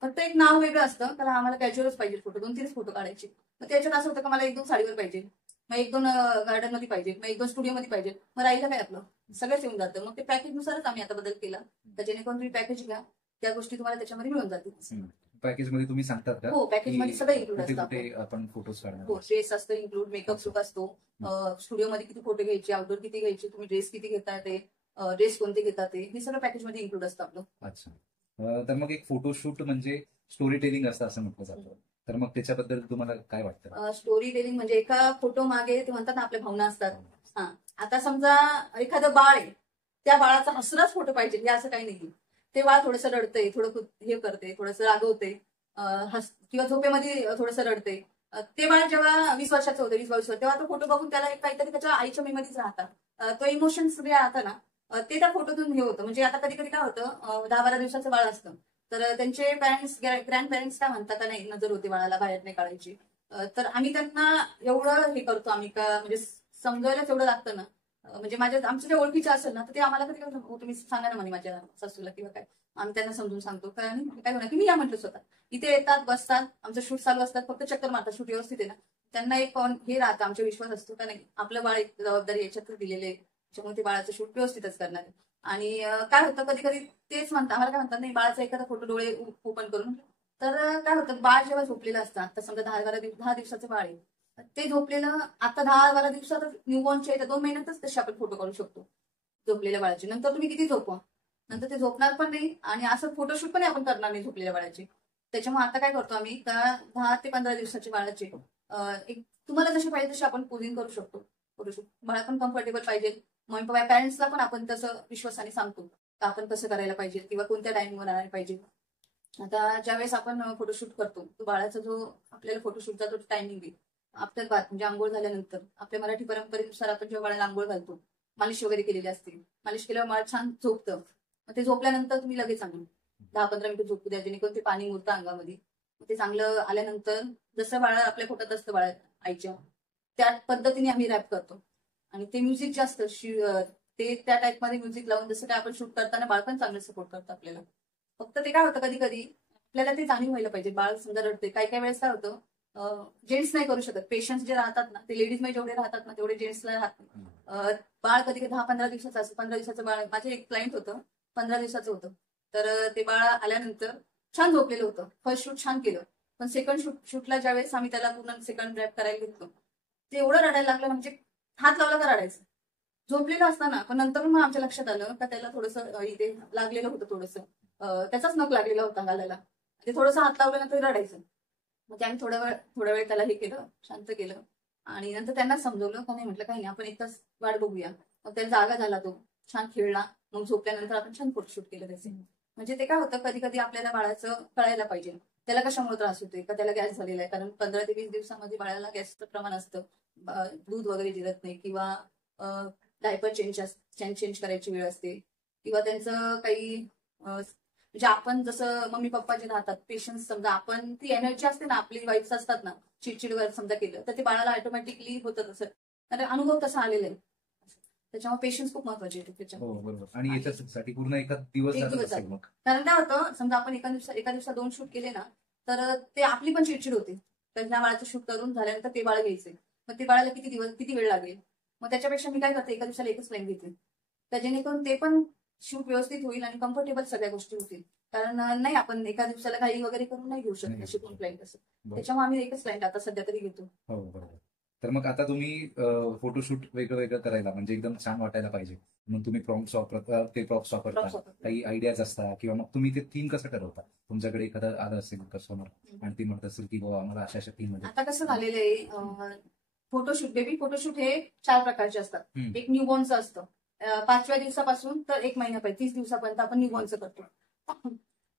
फक्त एक नाव वेगळं असतं, कारण आम्हाला कॅज्युअलच पाहिजे फोटो, 2-3 फोटो काढायचे. मग त्याच्यात असं होतं का मला 1-2 साडीवर पाहिजे, मग 1-2 गार्डन मध्ये पाहिजे, मग 1-2 स्टुडिओ मध्ये पाहिजे, मग राहिलं काय आपलं सगळंच येऊन जातं. मग ते पॅकेजनुसारच आम्ही आता बदल केला, तर जेणेकरून तुम्ही पॅकेज घ्या, त्या गोष्टी तुम्हाला त्याच्यामध्ये मिळून जातील. पॅकेजमध्ये तुम्ही सांगतात का? हो, पॅकेजमध्ये सगळं इन्क्लूड असतं. आपण फोटोज काढणार, हो, ड्रेस असतं इन्क्लूड, मेकअप सुद्धा असतो, स्टुडिओमध्ये किती फोटो घ्यायचे, आउटडोर किती घ्यायचे, तुम्ही ड्रेस किती घेता, ते ड्रेस कोणते घेतात, हे सगळं पॅकेजमध्ये इन्क्लूड असतं आपलं. अच्छा. तर मग एक फोटोशूट म्हणजे स्टोरी टेलिंग असतं असं म्हटलं जातं, तर मग त्याच्याबद्दल तुम्हाला काय वाटतं? स्टोरी टेलिंग म्हणजे एका फोटो मागे ते म्हणतात ना आपल्या भावना असतात. हा, आता समजा एखादं बाळ आहे, त्या बाळाचा हसराच फोटो पाहिजे हे असं काही नाही. ते बाळ थोडंसं रडतंय, थोडं हे करते, थोडंसं रागवते, किंवा झोपेमध्ये थोडंसं रडते, ते बाळ जेव्हा 20 वर्षाचं होतं, 20-22 वर्ष, तेव्हा तो फोटो बघून त्याला एक काहीतरी त्याच्या आईच्या मेमरीज राहतात, तो इमोशन्स जे राहतं ना, ते त्या फोटोतून हे होतं. म्हणजे आता कधी कधी काय होतं, 10-12 दिवसाचं बाळ असतं, तर त्यांचे पॅरेंट्स, ग्रँड पॅरेंट्स काय म्हणतात का नाही नजर होते बाळाला, बाहेर नाही काढायची. तर आम्ही त्यांना एवढं हे करतो आम्ही का, म्हणजे समजायलाच एवढं लागतं ना, म्हणजे आमच्या जे ओळखीचं असेल ना तर ते आम्हाला कधी तुम्ही सांगा ना म्हणे माझ्या सासूला किंवा काय, आम्ही त्यांना समजून सांगतो. कारण काय होणार की मी या म्हटलं स्वतः इथे येतात, बसतात, आमचं शूट चालू असतात, फक्त चक्कर मारतात, शूट व्यवस्थित आहे ना. त्यांना एक हे राहतं, आमचा विश्वास असतो का नाही आपलं बाळ एक जबाबदारी याच्यात दिलेली आहे, त्याच्यामुळे ते बाळाचं शूट व्यवस्थितच करणार आहे. आणि काय होतं कधी कधी तेच म्हणतात, आम्हाला काय म्हणतात नाही बाळाचा एखादा फोटो डोळे ओपन करून, तर काय होतं बाळ जेव्हा झोपलेलं असतं, आता समजा 10 दिवसाचं बाळ आहे, ते झोपलेलं आता 10-12 दिवसात न्यूबॉर्नच्या 2 महिन्यातच तसे आपण फोटो काढू शकतो झोपलेल्या बाळाचे. नंतर तुम्ही किती झोपवा, नंतर ते झोपणार पण नाही आणि असं फोटोशूट पण आपण करणार नाही झोपलेल्या बाळाचे. त्याच्यामुळे आता काय करतो आम्ही, 10 ते 15 दिवसाचे बाळाचे एक तुम्हाला जसे पाहिजे तसे आपण पोजिंग करू शकतो फोटोशूट. बाळा पण कम्फर्टेबल पाहिजे, मग पॅरेंट्सला पण आपण तसं विश्वासाने सांगतो का आपण कसं करायला पाहिजे किंवा कोणत्या टाइमवर आणायला पाहिजे. आता ज्यावेळेस आपण फोटोशूट करतो तो बाळाचा जो आपल्याला फोटोशूटचा जो टायमिंग आहे आफ्टर बाथ म्हणजे आंघोळ झाल्यानंतर, आपल्या मराठी परंपरेनुसार आपण जेव्हा बाळाला आंघोळ घालतो, मालिश वगैरे केलेली असते, मालिश केल्यावर बाळ छान झोपतं. मग ते झोपल्यानंतर तुम्ही लगेच आणून 10-15 मिनिटं झोपू द्या, जेणेकरून ते पाणी मुरतं अंगामध्ये. ते चांगलं आल्यानंतर जसं बाळा आपल्या पोटात असतं बाळा आईच्या, त्या पद्धतीने आम्ही रॅप करतो. आणि ते म्युझिक जास्त ते त्या टाईपमध्ये म्युझिक लावून जसं काय आपण शूट करताना बाळ पण चांगलं सपोर्ट करतं आपल्याला. फक्त ते काय होतं कधी कधी आपल्याला ते जाणीव व्हायला पाहिजे, बाळ समजा रडते. काही काही वेळेस काय होतं जेंट्स नाही करू शकत, पेशंट्स जे राहतात ना ते लेडीज मध्ये जेवढे राहतात ना तेवढे जेंट्सला राहत नाही. बाळ कधी 10-15 दिवसाचं असतं, 15 दिवसाचं बाळ, माझे एक क्लायंट होतं 15 दिवसाचं होतं, तर ते बाळ आल्यानंतर छान झोपलेलं होतं. फर्स्ट शूट छान केलं, पण सेकंड शूटला ज्यावेळेस आम्ही त्याला पूर्ण सेकंड रॅप करायला घेतलो, ते एवढं रडायला लागलं ना, म्हणजे हात लावला का रडायचं झोपलेलं असताना. पण नंतर मग आमच्या लक्षात आलं का त्याला थोडंसं इथे लागलेलं होतं, थोडंसं त्याचाच नख लागलेला होता गालाला, ते थोडंसं हात लावलं ना तरी रडायचं. मग ते आम्ही थोडा वेळ त्याला हे केलं, शांत केलं आणि नंतर त्यांना समजवलं का नाही, म्हटलं काही नाही आपण एक तास वाट बघूया. मग त्याला जागा झाला, तो छान खेळला, मग झोपल्यानंतर आपण छान फोटोशूट केलं त्याचे. म्हणजे ते काय होतं कधी कधी आपल्याला बाळाचं कळायला पाहिजे त्याला कशामुळे त्रास होतोय, का त्याला गॅस झालेला आहे. कारण 15 ते 20 दिवसामध्ये बाळाला गॅसचं प्रमाण असतं, दूध वगैरे जिरत नाही किंवा डायपर चेंज करायची वेळ असते किंवा त्यांचं काही म्हणजे आपण जसं मम्मी पप्पा जे राहतात पेशन्स, समजा आपण ती एनर्जी असते ना आपली वाईफ्स असतात ना, चिडचिड वगैरे समजा केलं तर ते बाळाला ऑटोमॅटिकली होतं तसं, कारण अनुभव तसा आलेला आहे. त्याच्यामुळे पेशन्स खूप महत्वाचे आहेत त्याच्यामध्ये. बरोबर. आणि याच्यासाठी पूर्ण एका दिवस एक जात दिवस असेल जातो. मग. कारण काय होतं समजा आपण एका दिवसात 2 शूट केले ना, तर ते आपली पण चिडचिड होते. तर त्या बाळाचं शूट करून झाल्यानंतर ते बाळ घ्यायचंय, मग ते बाळाला किती वेळ लागेल. मग त्याच्यापेक्षा मी काय करते एका दिवसाला एकच लाईन घेते, तर जेणेकरून ते पण शूट व्यवस्थित होईल आणि कम्फर्टेबल सगळ्या गोष्टी होतील. कारण नाही आपण एका दिवसाला काही वगैरे करून नाही घेऊ शकत अशी कोण क्लायंट असं. त्याच्यामुळे आम्ही एकच क्लायंट आता सध्या तरी घेतो. हो बरोबर. तर मग आता तुम्ही फोटोशूट वेगळं करायला म्हणजे एकदम छान वाटायला पाहिजे म्हणून तुम्ही प्रॉम्प्ट्स वापरता, ते प्रॉप्स वापरता, काही आयडियाज असतात किंवा मग तुम्ही ते थीम कसं ठरवता. तुमच्याकडे एखादं आलं असेल कस्टमर आणि ती म्हणत असेल की बाबा आम्हाला अशा थीम मध्ये. आता कसं झालेलं आहे फोटोशूट, बेबी फोटोशूट हे 4 प्रकारचे असतात. एक न्यूबॉर्नचं असतं 5व्या दिवसापासून तर 1 महिन्यापर्यंत 30 दिवसापर्यंत आपण न्यूबॉर्नचं करतो.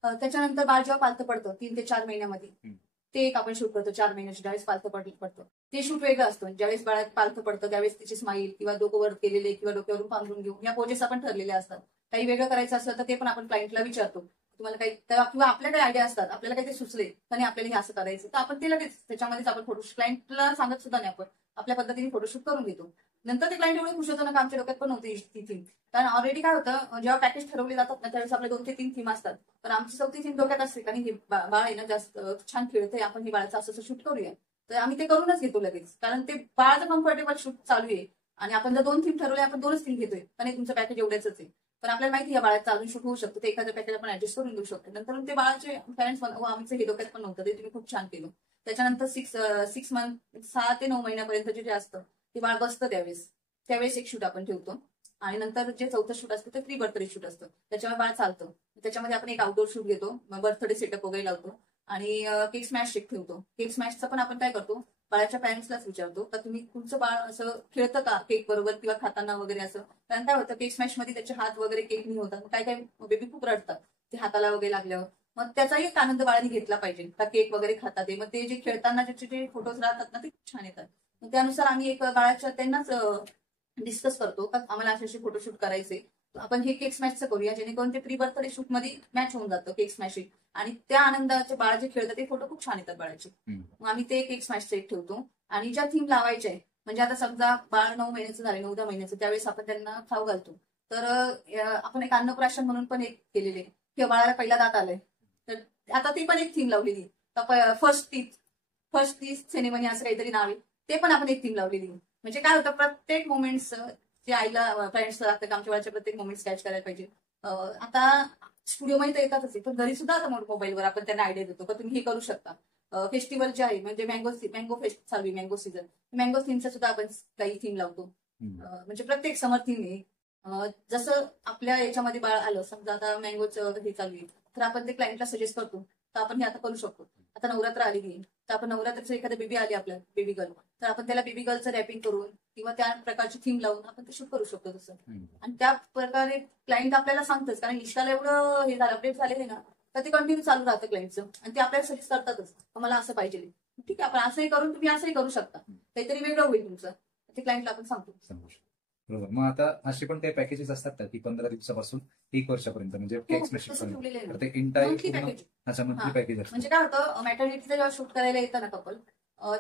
त्याच्यानंतर बाळ जेव्हा पालतं पडतं 3 ते 4 महिन्यामध्ये ते एक आपण शूट करतो. 4 महिन्याचे ज्यावेळेस पालतं पडतं ते शूट वेगळं असतं. ज्यावेळेस बाळात पालतं पडतं त्यावेळेस तिची स्माईल किंवा डोकं वर केलेले किंवा डोक्यावरून पांघरून घेऊन या पोजेस आपण ठरलेले असतात. काही वेगळं करायचं असलं तर ते पण आपण क्लायंटला विचारतो तुम्हाला काही, किंवा आपल्या काही आयडिया असतात, आपल्याला काही ते सुचले आणि आपल्याला हे असं करायचं तर आपण ते लगेच त्याच्यामध्येच आपण फोटोशूट क्लायंटला सांगत सुद्धा नाही, आपण आपल्या पद्धतीने फोटोशूट करून घेतो. नंतर ते क्लायंट एवढे खुश होतं ना, आमच्या डोक्यात पण नव्हती ती थीम. कारण ऑलरेडी काय होतं जेव्हा पॅकेज ठरवले जातात ना त्यावेळेस आपल्या 2 ते 3 थीम असतात, पण आमची 4थी थीम डोक्यात असते कारण हे बाळ आहे ना जास्त छान खेळतंय, आपण हे बाळाचं असं शूट करूया. तर आम्ही ते करूनच घेतो लगेच, कारण ते बाळाचं कम्फर्टेबल शूट चालू आहे आणि आपण जर 2 थीम ठरवले आपण 2च थीम घेतोय आणि तुमचं पॅकेज एवढ्याच आहे. पण आपल्याला माहिती आहे बाळाचं अजून शूट होऊ शकतं, ते एखाद्या पॅकेज आपण ऍडजस्ट करून देऊ शकतो. नंतर ते बाळाचे पॅरेंट्स आमचं हे डोक्यात पण नव्हतं, ते तुम्ही खूप छान केलं. त्याच्यानंतर 6 मंथ 6 ते 9 महिन्यापर्यंत जे असतं ते बाळ बसतं त्यावेळेस एक शूट आपण ठेवतो. आणि नंतर जे 4थं शूट असतं ते प्री बर्थडे शूट असतं, त्याच्यामुळे बाळ चालतं. त्याच्यामध्ये आपण एक आउटडोर शूट घेतो, बर्थडे सेटअप वगैरे लावतो आणि केक स्मॅश शेक ठेवतो. केक स्मॅशचं पण आपण काय करतो बाळाच्या पॅरेंट्सलाच विचारतो का तुम्ही तुमचं बाळ असं खेळतं का केक बरोबर किंवा खाताना वगैरे असं. कारण काय होतं केक स्मॅश मध्ये त्याचे हात वगैरे केक नाही होतात, काय काय बेबी खूप रडतात ते हाताला वगैरे लागल्यावर. मग त्याचाही एक आनंद बाळाने घेतला पाहिजे का केक वगैरे खातात ते, मग ते जे खेळताना जे फोटोज राहतात ना ते खूप छान येतात. मग त्यानुसार आम्ही एक बाळाच्या त्यांनाच डिस्कस करतो का आम्हाला असे फोटोशूट करायचे, आपण हे केक स्मॅशचं करूया जेणेकरून ते प्री बर्थडे शूट मध्ये मॅच होऊन जातं केक स्मॅशिंग आणि त्या आनंदाचे बाळ जे खेळतात ते फोटो खूप छान येतात बाळाचे. मग आम्ही ते केक स्मॅशचं एक ठेवतो आणि ज्या थीम लावायच्या आहे म्हणजे आता समजा बाळ 9 महिन्याचं झाले, 9-10 महिन्याचं, त्यावेळेस आपण त्यांना खाऊ घालतो. तर आपण एक अन्नप्राशन म्हणून पण एक केलेले, किंवा बाळाला पहिला दात आलाय तर आता ती पण एक थीम लावलेली. फर्स्ट टीथ सेरेमनी असं काहीतरी नाव आहे, ते पण आपण एक थीम लावलेली. म्हणजे काय होतं, प्रत्येक मोमेंट्स जे आईला पेरेंट्सला लागतं की आमच्या बाळाचे प्रत्येक मोमेंट्स कॅच करायला पाहिजे. आता स्टुडिओमध्ये तर येतातच आहे, पण घरी सुद्धा आता मोबाईलवर आपण त्यांना आयडिया देतो का तुम्ही हे करू शकता. फेस्टिवल जे आहे म्हणजे मँगो फेस्ट चालू आहे, मँगो सीझन, मँगो थीमचा सुद्धा आपण काही थीम लावतो. म्हणजे प्रत्येक समर थीम आहे. जसं आपल्या याच्यामध्ये बाळ आलं, समजा आता मँगोचं हे चालू आहे, तर आपण ते क्लायंटला सजेस्ट करतो तर आपण हे आता करू शकतो. आता नवरात्र आली आहे, तर आपण नवरात्राचं एखादा बेबी आली आपल्या बेबी गर्ल, तर आपण त्याला बेबी गर्लचं रॅपिंग करून किंवा त्या प्रकारची थीम लावून आपण ते शूट करू शकतो तसं. आणि त्या प्रकारे क्लायंट आपल्याला सांगतच, कारण इंस्टाला एवढं हे झालं, अपडेट झालेले ना, तर ते कंटिन्यू चालू राहतं क्लायंटचं, आणि ते आपल्याला सजेस्ट करतातच मला असं पाहिजे. ठीक आहे, आपण असंही करून तुम्ही असंही करू शकता, काहीतरी वेगळं होईल तुमचं, ते क्लायंटला आपण सांगतो. बरोबर. मग आता असे पण काही पॅकेजेस असतात का की 15 दिवसापासून 1 वर्षापर्यंत, म्हणजे ते एंटायर अच्छा मंथली पॅकेज असतं. म्हणजे काय होतं, मॅटर्निटीचं जेव्हा शूट करायला येतं ना कपल,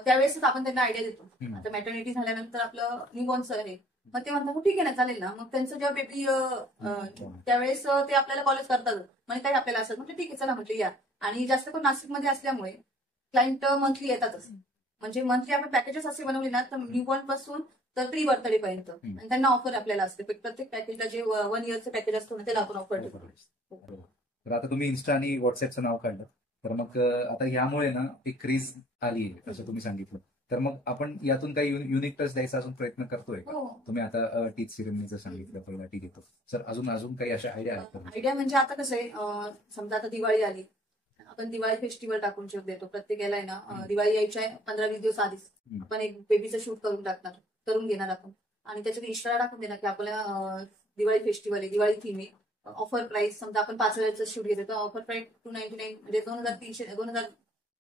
त्यावेळेस आपण त्यांना आयडिया देतो. आता मॅटर्निटी झाल्यानंतर आपलं न्यूबॉर्नचं आहे, मग ते म्हणतात ठीक आहे ना चालेल ना, मग त्यांचं जेव्हा बेबी त्यावेळेस ते आपल्याला कॉलेज करतात, म्हणजे काही आपल्याला असं म्हणजे ठीक आहे चला म्हटलं या. आणि जास्त करून नाशिकमध्ये असल्यामुळे क्लायंट मंथली येतातच. म्हणजे मंथली आपण पॅकेजेस असे बनवले ना, तर न्यूबॉर्न पासून तर प्री बर्थडे पर्यंत, आणि त्यांना ऑफर आपल्याला असते. प्रत्येक पॅकेजला जे 1 इयरचं पॅकेज असतो ना, त्याला आपण ऑफर देतो. तर आता तुम्ही इन्स्टा आणि व्हॉट्सअपचं नाव काढलं, तर मग आता यामुळे ना एक क्रेज आली आहे असं तुम्ही सांगितलं, तर मग आपण यातून काही युनिक टच द्यायचा अजून प्रयत्न करतोय का? तुम्ही आता टीथ सिरेमनीचं सांगितलं, पहिला टीथ येतो, सर अजून काही अशा आयडिया आहेत? आयडिया म्हणजे आता कसं आहे, समजा आता दिवाळी आली, आपण दिवाळी फेस्टिवल टाकून शूट देतो. प्रत्येक याला आहे ना, दिवाळी यायच्या 15-20 दिवस आधीच आपण एक बेबीचं शूट करून घेणार आपण, आणि त्याच्यात इंस्टाला टाकून देणार की आपल्याला दिवाळी फेस्टिवल आहे, दिवाळी थीम आहे, ऑफर प्राइस समजा आपण 5,000चं शूट घेतो तर ऑफर प्राइस 299 म्हणजे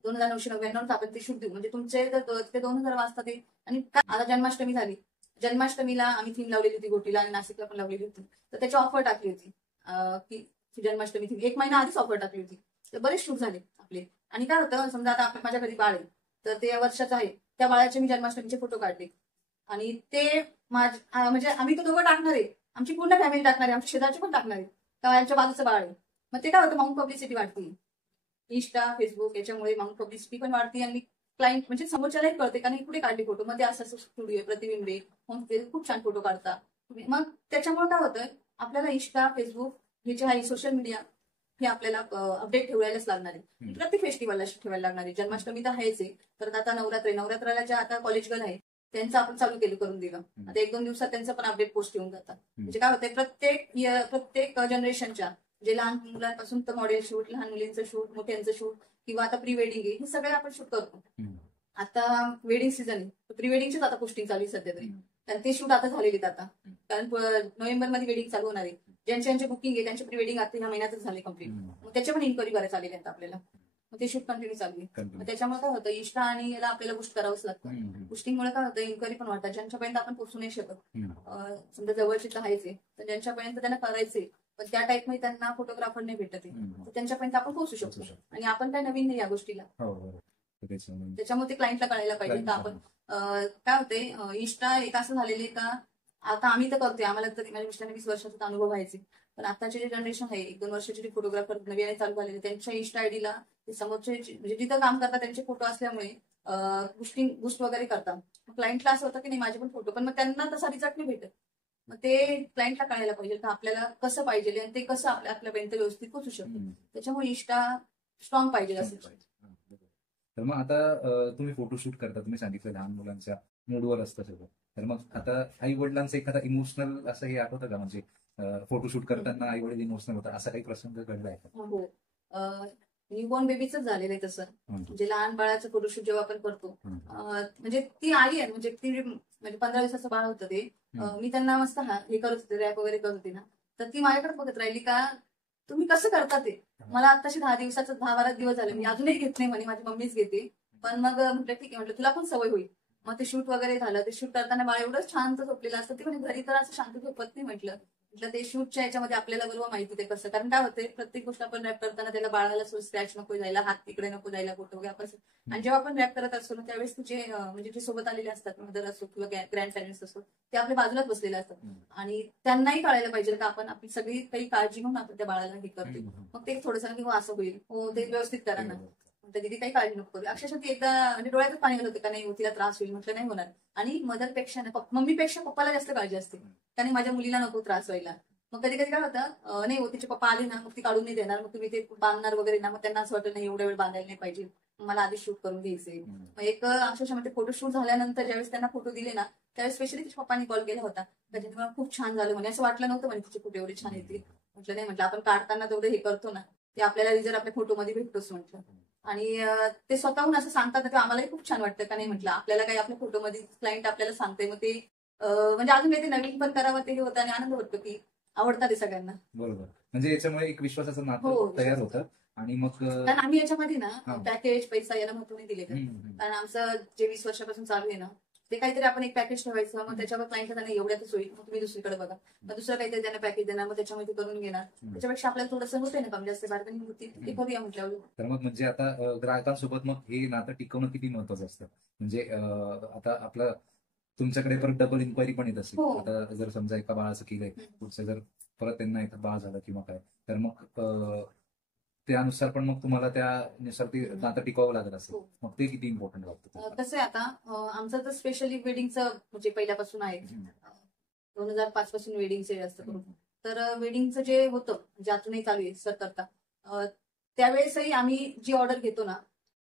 2,999 आपण ते शूट देऊ. म्हणजे तुमचे ते 2,000 वाजता ते. आणि आता जन्माष्टमी झाली, जन्माष्टमीला आम्ही थीम लावलेली होती गोटीला, आणि नाशिकला पण लावलेली होती, तर त्याची ऑफर टाकली होती की जन्माष्टमी थीम 1 महिना आधीच ऑफर टाकली होती. तर बरेच शूट झाले आपले. आणि काय होतं, समजा आता माझ्या घरी बाळ आहे, तर ते वर्षाचं आहे, त्या बाळाचे मी जन्माष्टमीचे फोटो काढले, आणि ते म्हणजे आम्ही तो दोघं टाकणार आहे, आमची पूर्ण फॅमिली टाकणार आहे, आमच्या शेजारचे पण टाकणार आहे, त्यांच्या बाजूचं बाळ आहे. मग ते काय होतं, माउंट पब्लिसिटी वाढते. इंस्टा, फेसबुक याच्यामुळे माउंट पब्लिसिटी पण वाढते, आणि क्लायंट म्हणजे समोरच्यालाही कळते, कारण कुठे काढले फोटो, मग ते असं स्टुडिओ प्रतिबिंबे खूप छान फोटो काढतात. मग त्याच्यामुळे काय होतं, आपल्याला इंस्टा, फेसबुक हे जे आहे सोशल मीडिया, हे आपल्याला अपडेट ठेवायलाच लागणार आहे. प्रत्येक फेस्टिवलला ठेवायला लागणार आहे. जन्माष्टमी तर आहेच आहे, तर आता नवरात्राला ज्या आता कॉलेज गर्ल आहे त्यांचं आपण चालू करून दिलं. आता 1-2 दिवसात त्यांचं पण अपडेट पोस्ट येऊन जातात. म्हणजे काय होतंय, प्रत्येक जनरेशनच्या जे लहान मुलांपासून तर मॉडेल शूट, लहान मुलींचं शूट, मोठ्यांचं शूट, किंवा आता प्री वेडिंग आहे, हे सगळे आपण शूट करतो. आता वेडिंग सीझन आहे, प्री वेडिंगचीच आता पोस्टिंग चालू आहे सध्या तरी, कारण ते शूट आता झालेले आहेत. आता कारण नोव्हेंबरमध्ये वेडिंग चालू होणार आहे, ज्यांचे बुकिंग आहे त्यांचे प्री वेडिंग आता ह्या महिन्यातच झाले कम्प्लीट. मग त्याच्या पण इन्क्वायरी करायला आलेले आहेत आपल्याला, मग ते शूट कंटिन्यू चालू आहे. मग त्याच्यामुळे काय होतं, इंस्टा आणि याला आपल्याला बुस्ट करावंच लागतं. बुस्टिंगमुळे काय होतं, इन्क्वायरी पण वाटतात, ज्यांच्यापर्यंत आपण पोहोचू नाही शकत. समजा जवळचे राहायचे, तर ज्यांच्यापर्यंत त्यांना करायचे पण त्या टाईपमध्ये त्यांना फोटोग्राफर नाही भेटत आहे, तर त्यांच्यापर्यंत आपण पोहोचू शकतो. आणि आपण काय नवीन नाही या गोष्टीला, त्याच्यामुळे ते क्लायंटला कळायला पाहिजे का आपण काय होते. इंस्टा एक असं झालेले का, आता आम्ही तर करतोय, आम्हाला तर माझ्या मिस्टरांनी 20 वर्षाचा अनुभव व्हायचे, पण आताचे जे जनरेशन आहे, 1-2 वर्षाचे जे फोटोग्राफर नवीन चालू झालेले, त्यांच्या इंस्टा आयडीला समोरचे म्हणजे जिथं काम करतात त्यांचे फोटो असल्यामुळे बुस्ट वगैरे करतात. क्लायंटला असं होतं की नाही माझे पण फोटो, पण मग त्यांना तसा रिझल्ट नाही भेटत. मग ते क्लायंटला कळायला पाहिजे का आपल्याला कसं पाहिजे, आणि ते कसं आपल्यापर्यंत व्यवस्थित पोहोचू शकतो. त्याच्यामुळे इंस्टा स्ट्रॉंग पाहिजे असं. तर मग आता तुम्ही फोटोशूट करता, तुम्ही सांगितलं लहान मुलांच्या मूडवर असतं सगळं, तर मग आता आई वडिलांचं एखादा इमोशनल असं हे आठवतं का, म्हणजे फोटोशूट करताना आई वडील इमोशनल होता, असा काही प्रसंग घडलाय का? हो, न्यूबॉर्न बेबीच झालेलं आहे तसं. म्हणजे लहान बाळाचं फोटोशूट जेव्हा आपण करतो, म्हणजे ती आली आहे, म्हणजे ती म्हणजे 15 दिवसाचं बाळ होतं ते, मी त्यांना मस्त हे करत होते, रॅप वगैरे करत होते ना, तर ती माझ्याकडे बघत राहिली का तुम्ही कसं करता ते. मला आताशी 10-12 दिवस झाले, मी अजूनही घेत नाही म्हणे, माझी मम्मीच घेते. पण मग म्हटलं ठीक आहे, म्हटलं तुला पण सवय होईल. मग ते शूट वगैरे झालं, ते शूट करताना बाळ एवढं शांत झोपलेलं असतं, ते म्हणजे घरी तर असं शांत झोपत नाही म्हटलं. म्हटलं ते शूटच्या याच्यामध्ये आपल्याला बरोबर माहिती ते कसं, कारण काय होते प्रत्येक गोष्ट आपण रॅप करताना त्याला बाळाला स्क्रॅच नको जायला, हात तिकडे नको जायला, फोटो वगैरे आपण. आणि जेव्हा आपण रॅप करत असतो ना त्यावेळेस तुझे म्हणजे जे सोबत आलेले असतात, मदर असो किंवा ग्रँड पॅरेंट्स असो, ते आपल्या बाजूलाच बसलेले असतात आणि त्यांनाही कळायला पाहिजे का आपण आपली सगळी काही काळजी म्हणून आपण त्या बाळाला हे करतो. मग ते थोडंसं की असं होईल, हो ते व्यवस्थित करा ना, दिदी काही काळजी नको करू. अक्षरशः ती एकदा म्हणजे डोळ्यातच पाणी आलं होतं का नाही तिला त्रास होईल, म्हटलं नाही होणार. आणि मदरपेक्षा मम्मीपेक्षा पप्पाला जास्त काळजी असते, कारण माझ्या मुलीला नको त्रास व्हायला. मग कधी कधी काय होतं, नाही हो तिचे पप्पा आले ना मग ती काढून नाही देणार, मग तुम्ही ते बांधणार वगैरे ना, मग त्यांना असं वाटतं नाही एवढा वेळ बांधायला नाही पाहिजे, मला आधी शूट करून घ्यायचे. मग एक अक्षरशः म्हणजे फोटोशूट झाल्यानंतर ज्यावेळेस त्यांना फोटो दिले ना त्यावेळेस स्पेशली तिच्या पप्पांनी कॉल केला होता, त्याच्यात मला खूप छान झालं म्हणे, असं वाटलं नव्हतं म्हणे तिचे फोटो एवढे छान येतील. म्हटलं नाही, म्हटलं आपण काढताना तेवढं हे करतो ना ते आपल्याला रिझल्ट आपल्या फोटोमध्ये भेटतोच म्हटलं. आणि ते स्वतःहून असं सांगतात ते आम्हालाही खूप छान वाटतं का नाही, म्हटलं आपल्याला काही आपल्या फोटोमध्ये क्लायंट आपल्याला सांगते, मग ते म्हणजे अजून काही ते नवीन पण करावं ते होतं आणि आनंद वाटतो की आवडतात ते सगळ्यांना. बरोबर, म्हणजे याच्यामुळे एक विश्वासाचं नातं हो, तयार होतं. आणि मग कारण आम्ही याच्यामध्ये ना हा. पॅकेज पैसा याला महत्व नाही दिले, कारण आमचं जे 20 वर्षापासून चालू आहे ना ते काहीतरी आपण एक पॅकेज ठेवायचं, मग त्याच्यावर क्लायंटला त्यांना एवढ्यातच होईल, मग तुम्ही दुसरीकडे बघा, मग दुसरं काहीतरी त्यांना पॅकेज देणार, मग त्याच्यामध्ये करून घेणार. त्याच्यापेक्षा आपल्याला थोडंसं होते ना कमी जास्त बार्गेनिंग होती, ते करूया म्हटल्यावर. तर मग म्हणजे आता ग्राहकांसोबत मग हे नातं टिकवणं किती महत्वाचं असतं, म्हणजे आता आपलं तुमच्याकडे परत डबल इन्क्वायरी पण येत असेल. हो. आता जर समजा एका बाळाचं केलंय, पुढचं जर परत त्यांना एखादं बाळ झालं किंवा काय, तर मग त्यानुसार पण मग तुम्हाला त्यानुसार ते नातं टिकवावं लागत असेल. हो. मग ते किती इम्पॉर्टंट वाटतं? कसं आहे आता आमचं तर स्पेशली वेडिंगचं म्हणजे पहिल्यापासून आहे, 2005 पासून वेडिंगचे जास्त करून. तर वेडिंगचं जे होतं म्हणजे अजूनही चालू आहे सर करता, त्यावेळेसही आम्ही जी ऑर्डर घेतो ना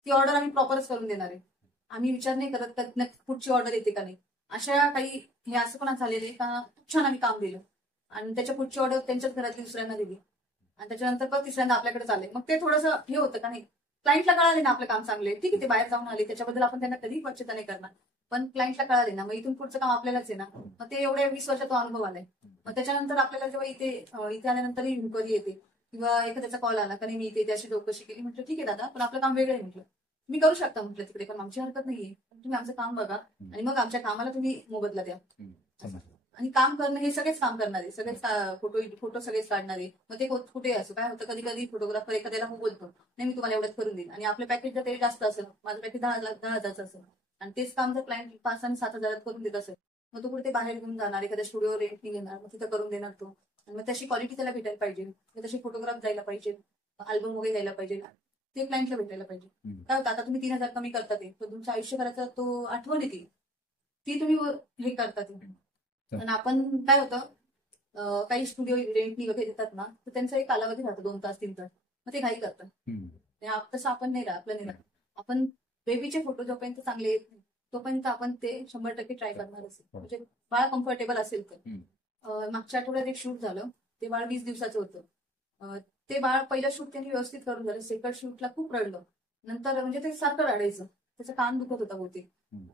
ती ऑर्डर आम्ही प्रॉपरच करून देणार आहे. आम्ही विचार नाही करत का नक्की पुढची ऑर्डर येते का नाही. अशा काही हे असं पण झालेलं आहे का खूप छान आम्ही काम दिलं आणि त्याच्या पुढची ऑर्डर त्यांच्याच घरातली दुसऱ्यांना दिली आणि त्याच्यानंतर पण तिसऱ्यांदा आपल्याकडे चालले, मग ते थोडंसं हे होतं का नाही. क्लायंटला कळाले ना आपलं काम चांगले, ठीक आहे ते बाहेर जाऊन आले त्याच्याबद्दल आपण त्यांना कधीही वाच्यता नाही करणार, पण क्लायंटला कळाले ना मग इथून पुढचं काम आपल्यालाच आहे ना. मग ते एवढ्या 20 वर्षाचा अनुभव आलाय. मग त्याच्यानंतर आपल्याला जेव्हा इथे आल्यानंतर इन्क्वायरी येते किंवा एखाद्याचा कॉल आला का नाही मी इथे त्याची चौकशी केली, म्हटलं ठीक आहे दादा पण आपलं काम वेगळं आहे, म्हटलं तुम्ही करू शकता म्हटलं तिकडे, पण आमची हरकत नाहीये, तुम्ही आमचं काम बघा आणि मग आमच्या कामाला तुम्ही मोबदला द्या. आणि काम करणं हे सगळेच काम करणारे, सगळेच फोटो सगळेच काढणारे, मग ते कुठे असो. काय होतं कधी कधी फोटोग्राफर एखाद्याला हो बोलतो नाही मी तुम्हाला एवढ्यात करून देईन आणि आपलं पॅकेज जर ते जास्त असेल, माझं पॅकेज 10,000चं असेल आणि तेच काम जर क्लायंट 5 आणि 7,000 करून देत असेल, मग तो कुठे बाहेर घेऊन जाणार, एखाद्या स्टुडिओ रेंटनी घेणार, मग तिथं करून देणार तो. आणि मग तशी क्वालिटी त्याला भेटायला पाहिजे, तशी फोटोग्राफ जायला पाहिजे, अल्बम वगैरे जायला पाहिजे, ते क्लायंटला भेटायला पाहिजे. काय होतं आता तुम्ही 3,000 कमी करता ते तुमच्या आयुष्यभराचा तो आठवण येते ती तुम्ही हे करतात. आणि आपण काय होतं काही स्टुडिओ रेंटनी वगैरे देतात ना तर त्यांचा एक कालावधी राहतो 2 तास 3 तास, मग ते घाई करतात. तसं आपण नाही राहत, आपलं नाही राहत. आपण बेबीचे फोटो जोपर्यंत चांगले येत नाही तोपर्यंत आपण ते 100% ट्राय करणार असेल, म्हणजे बाळ कम्फर्टेबल असेल तर. मागच्या आठवड्यात एक शूट झालं, ते बाळ 20 दिवसाचं होतं. ते बाळ पहिलं शूट त्यांनी व्यवस्थित करून झालं, सेकंड शूटला खूप रडलं. नंतर म्हणजे ते सारखं रडायचं, त्याचं कान दुखत होता बहुतेक,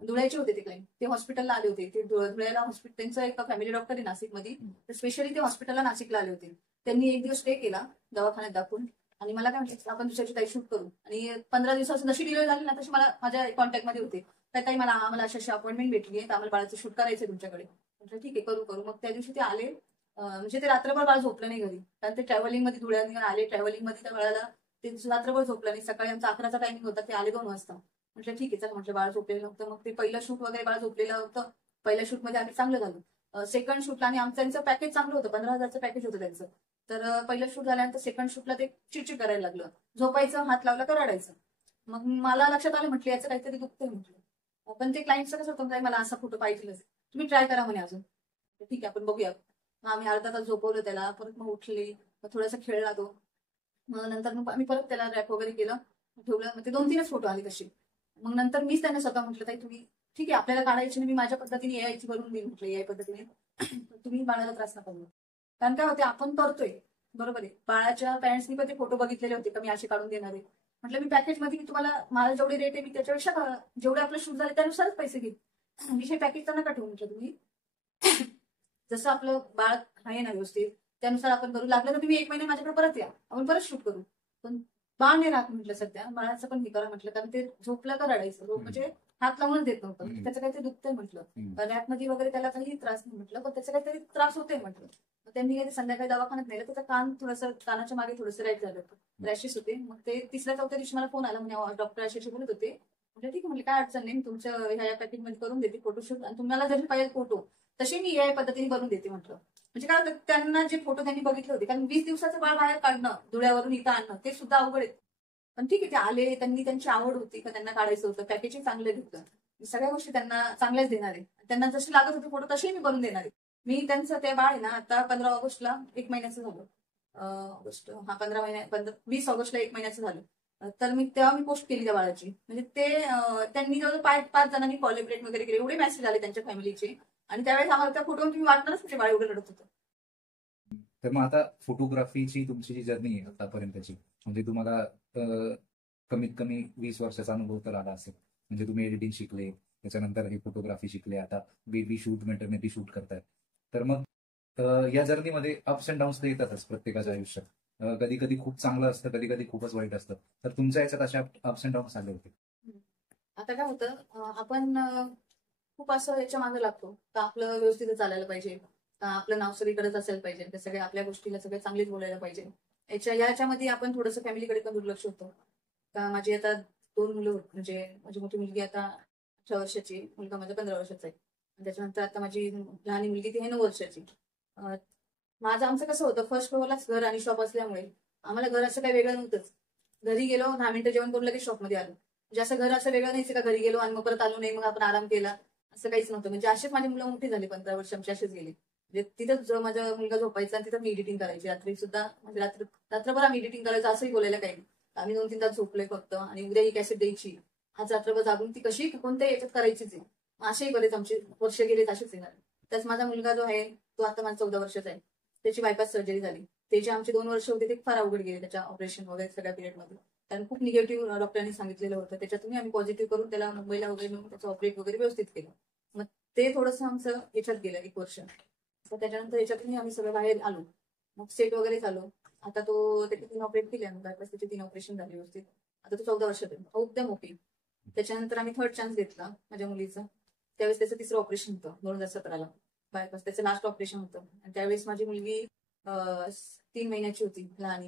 धुळ्याचे होते ते क्लायंट, ते हॉस्पिटलला आले होते. ते धुळ्याला हॉस्पिटल त्यांचं एक फॅमिली डॉक्टर आहे नाशिकमध्ये, तर स्पेशली ते हॉस्पिटलला नाशिकला आले होते. त्यांनी एक दिवस स्टे केला दवाखान्यात दाखवून आणि मला काय म्हटलं आपण दुसऱ्याची ताई शूट करू. आणि 15 दिवसापासून जशी डिलिव्हरी झाली ना तशी मला माझ्या कॉन्टॅक्टमध्ये होते, तर ताई आम्हाला अशी अपॉइंटमेंट भेटली आहे, तर आम्हाला बाळाचं शूट करायचं तुमच्याकडे. म्हटलं ठीक आहे करू. मग त्या दिवशी ते आले, म्हणजे ते रात्रभर बाळ झोपलं नाही घरी, कारण ते ट्रॅव्हलिंग मध्ये धुळ्यात आले, ट्रॅव्हलिंग मध्ये त्या बाळाला ते रात्रभर झोपलं नाही. सकाळी आमचा 11चा टायमिंग होता, ते आले 2 वाजता. म्हटलं ठीक आहे चल, म्हटलं बाळ झोपलेलं नव्हतं. मग ते पहिलं शूट वगैरे बाळ झोपलेलं होतं, पहिल्या शूटमध्ये आम्ही चांगलं झालं. सेकंड शूटला आणि त्यांचं पॅकेज चांगलं होतं, 15,000चं पॅकेज होतं त्यांचं. तर पहिलं शूट झाल्यानंतर सेकंड शूटला ते चिडचिड करायला लागलं, झोपायचं, हात लावला का रडायचं. मग मला लक्षात आलं, म्हटलं याचं काहीतरी दुखतंय म्हटलं. पण ते क्लायंटचं कसं होतं काय मला असा फोटो पाहिजेलच, तुम्ही ट्राय करा म्हणे अजून. ठीक आहे आपण बघूया. मग आम्ही अर्धा तास झोपवलं त्याला, परत मग उठले, मग थोडासा खेळला तो. मग नंतर मग आम्ही परत त्याला रॅप वगैरे केलं, ठेवलं. मग ते 2-3च फोटो आले तसे. मग नंतर मीच त्यांना स्वतः म्हटलं ताई तुम्ही ठीक आहे आपल्याला काढायची मी माझ्या पद्धतीने यायची बनवून देईन, म्हटलं या पद्धतीने तुम्ही बाळाला त्रास नका देऊ. कारण काय होते आपण करतोय बरोबर आहे. बाळाच्या पॅरेंट्सनी पण ते फोटो बघितलेले होते का मी असे काढून देणार आहे. म्हटलं मी पॅकेजमध्ये तुम्हाला मला जेवढे रेट आहे मी त्याच्यापेक्षा जेवढे आपलं शूट झाले त्यानुसारच पैसे घेईन, विषय पॅकेजचा नका ठेवू म्हटलं तुम्ही. जसं आपलं बाळ आहे ना व्यवस्थित त्यानुसार आपण करू. लागलं तर तुम्ही 1 महिना माझ्याकडे परत या, आपण परत शूट करू. पण बाळ नाही राहत म्हटलं सध्या, बाळाचं पण हे करा म्हटलं, कारण ते झोपलं का रडायचं, म्हणजे हात लावूनच देत नव्हतं. त्याचं काहीतरी दुखतंय म्हटलं, रॅपमध्ये वगैरे त्याला काही त्रास नाही म्हटलं, पण त्याचा काहीतरी त्रास होतोय म्हटलं. त्यांनी काही संध्याकाळी दवाखान्यात नेलं, त्याचा कान थोडंसं, कानाच्या मागे थोडंसं राईट झालं होतं, रॅशेस होते. मग ते तिसऱ्या चौथ्या दिवशी मला फोन आला, म्हणजे डॉक्टर अशी बोलत होते. म्हणजे ठीक आहे, म्हणजे काय अडचण नाही, मी तुमच्या ह्या पॅकेज मध्ये करून देते फोटोशूट, आणि तुम्हाला जरी पाहिजे फोटो तसे मी या पद्धतीने बनवून देते म्हटलं. म्हणजे काय होतं, त्यांना जे फोटो त्यांनी बघितले होते, कारण 20 दिवसाचं बाळ बाहेर काढणं, धुळ्यावरून इथं आणणं, ते सुद्धा अवघड आहे. पण ठीक आहे, ते आले, त्यांनी त्यांची आवड होती का त्यांना काढायचं होतं, पॅकेजिंग चांगलं घेतलं, सगळ्या गोष्टी त्यांना चांगल्याच देणार आहे. त्यांना जसे लागत होते फोटो तसेही मी बनवून देणार आहे. मी त्यांचं ते बाळ आहे ना, आता 15 ऑगस्टला 1 महिन्याचं झालं. ऑगस्ट, हा 20 ऑगस्टला 1 महिन्याचं झालं. तर मी तेव्हा पोस्ट केली त्या बाळाची. म्हणजे ते त्यांनी जवळ 5 जणांनी कॉलेब्रेट वगैरे केले, एवढे मेसेज आले त्यांच्या फॅमिलीचे. आणि त्यावेळेस आम्हाला त्या फोटोवर तुम्ही वाटणारच म्हणजे बाळ एवढं रडत होतं. तर मग आता फोटोग्राफीची तुमची जी जर्नी आहे आतापर्यंतची, म्हणजे तुम्हाला कमीत कमी 20 वर्षाचा अनुभव तर आला असेल. म्हणजे तुम्ही एडिटिंग शिकले, त्याच्यानंतर हे फोटोग्राफी शिकले, आता बेबी शूट, मेटर्निटी शूट करताय. तर मग या जर्नीमध्ये अप्स अँड डाऊन्स तर येतातच प्रत्येकाच्या आयुष्यात. कधी कधी खूप चांगलं असतं, कधी कधी खूपच वाईट असतं. तर तुमच्या याच्यात अशा अप्स अँड डाऊन्स आले होते? आता काय होतं, आपण खूप असं याच्या मागे लागतो तर आपलं व्यवस्थित चालायला पाहिजे, आपलं नाव सगळीकडेच असायला पाहिजे, त्या सगळ्या आपल्या गोष्टीला सगळ्या चांगलीच बोलायला पाहिजे. याच्यामध्ये आपण थोडंसं फॅमिलीकडे पण दुर्लक्ष होतं. का माझी आता 2 मुलं, म्हणजे माझी मोठी मुलगी आता 18 वर्षाची, मुलगा माझा 15 वर्षाचा आहे. त्याच्यानंतर आता माझी लहान मुलगी ती आहे 9 वर्षाची. आमचं कसं होतं, फर्स्ट फ्लोअरलाच घर आणि शॉप असल्यामुळे आम्हाला घर असं काही वेगळं नव्हतंच. घरी गेलो, 10 मिनिटं जेवण करून लगेच शॉपमध्ये आलो. म्हणजे असं घर असं वेगळं नाहीच का घरी गेलो आणि मग परत आलो नाही, मग आपण आराम केला, असं काहीच नव्हतं. म्हणजे असेच माझी मुलं मोठी झाली, 15 वर्ष आमची असेच गेली. म्हणजे तिथंच माझा मुलगा झोपायचा आणि तिथं मी एडिटिंग करायची. रात्री सुद्धा, म्हणजे रात्रभर आम्ही एडिटिंग करायचं, असंही बोलायला काही नाही. आम्ही 2-3 तास झोपलोय फक्त, आणि उद्या ही कॅसेट द्यायची, आज रात्रभर जागून ती कशी कोणत्या याच्यात करायचीच आहे. असेही बरेच आमचे वर्ष गेले, असेच येणार. त्याच माझा मुलगा जो आहे तो आता माझा 14 वर्षाचा आहे. त्याची बायपास सर्जरी झाली. त्याचे आमचे 2 वर्ष होते ते फार अवघड गेले त्याच्या ऑपरेशन वगैरे सगळ्या पिरियडमध्ये. कारण खूप निगेटिव्ह डॉक्टरांनी सांगितलेलं होतं. त्याच्यातून आम्ही पॉझिटिव्ह करून त्याला मुंबईला वगैरे नेऊन त्याचं ऑपरेट वगैरे व्यवस्थित केलं. मग ते थोडंसं आमचं याच्यात गेलं 1 वर्ष. तर त्याच्यानंतर याच्यातूनही आम्ही सगळं बाहेर आलो. मग सेट वगैरे झालो. आता तो त्याचे 3 ऑपरेट केले आम्ही, बायपास त्याचे 3 ऑपरेशन झाले व्यवस्थित. आता तो 14 वर्षात आहे, एकदम ओके. त्याच्यानंतर आम्ही 3rd चान्स घेतला माझ्या मुलीचा. त्यावेळेस त्याचं 3रं ऑपरेशन होतं 2017ला, बायपास त्याचं लास्ट ऑपरेशन होतं. आणि त्यावेळेस माझी मुलगी 3 महिन्याची होती, लहान.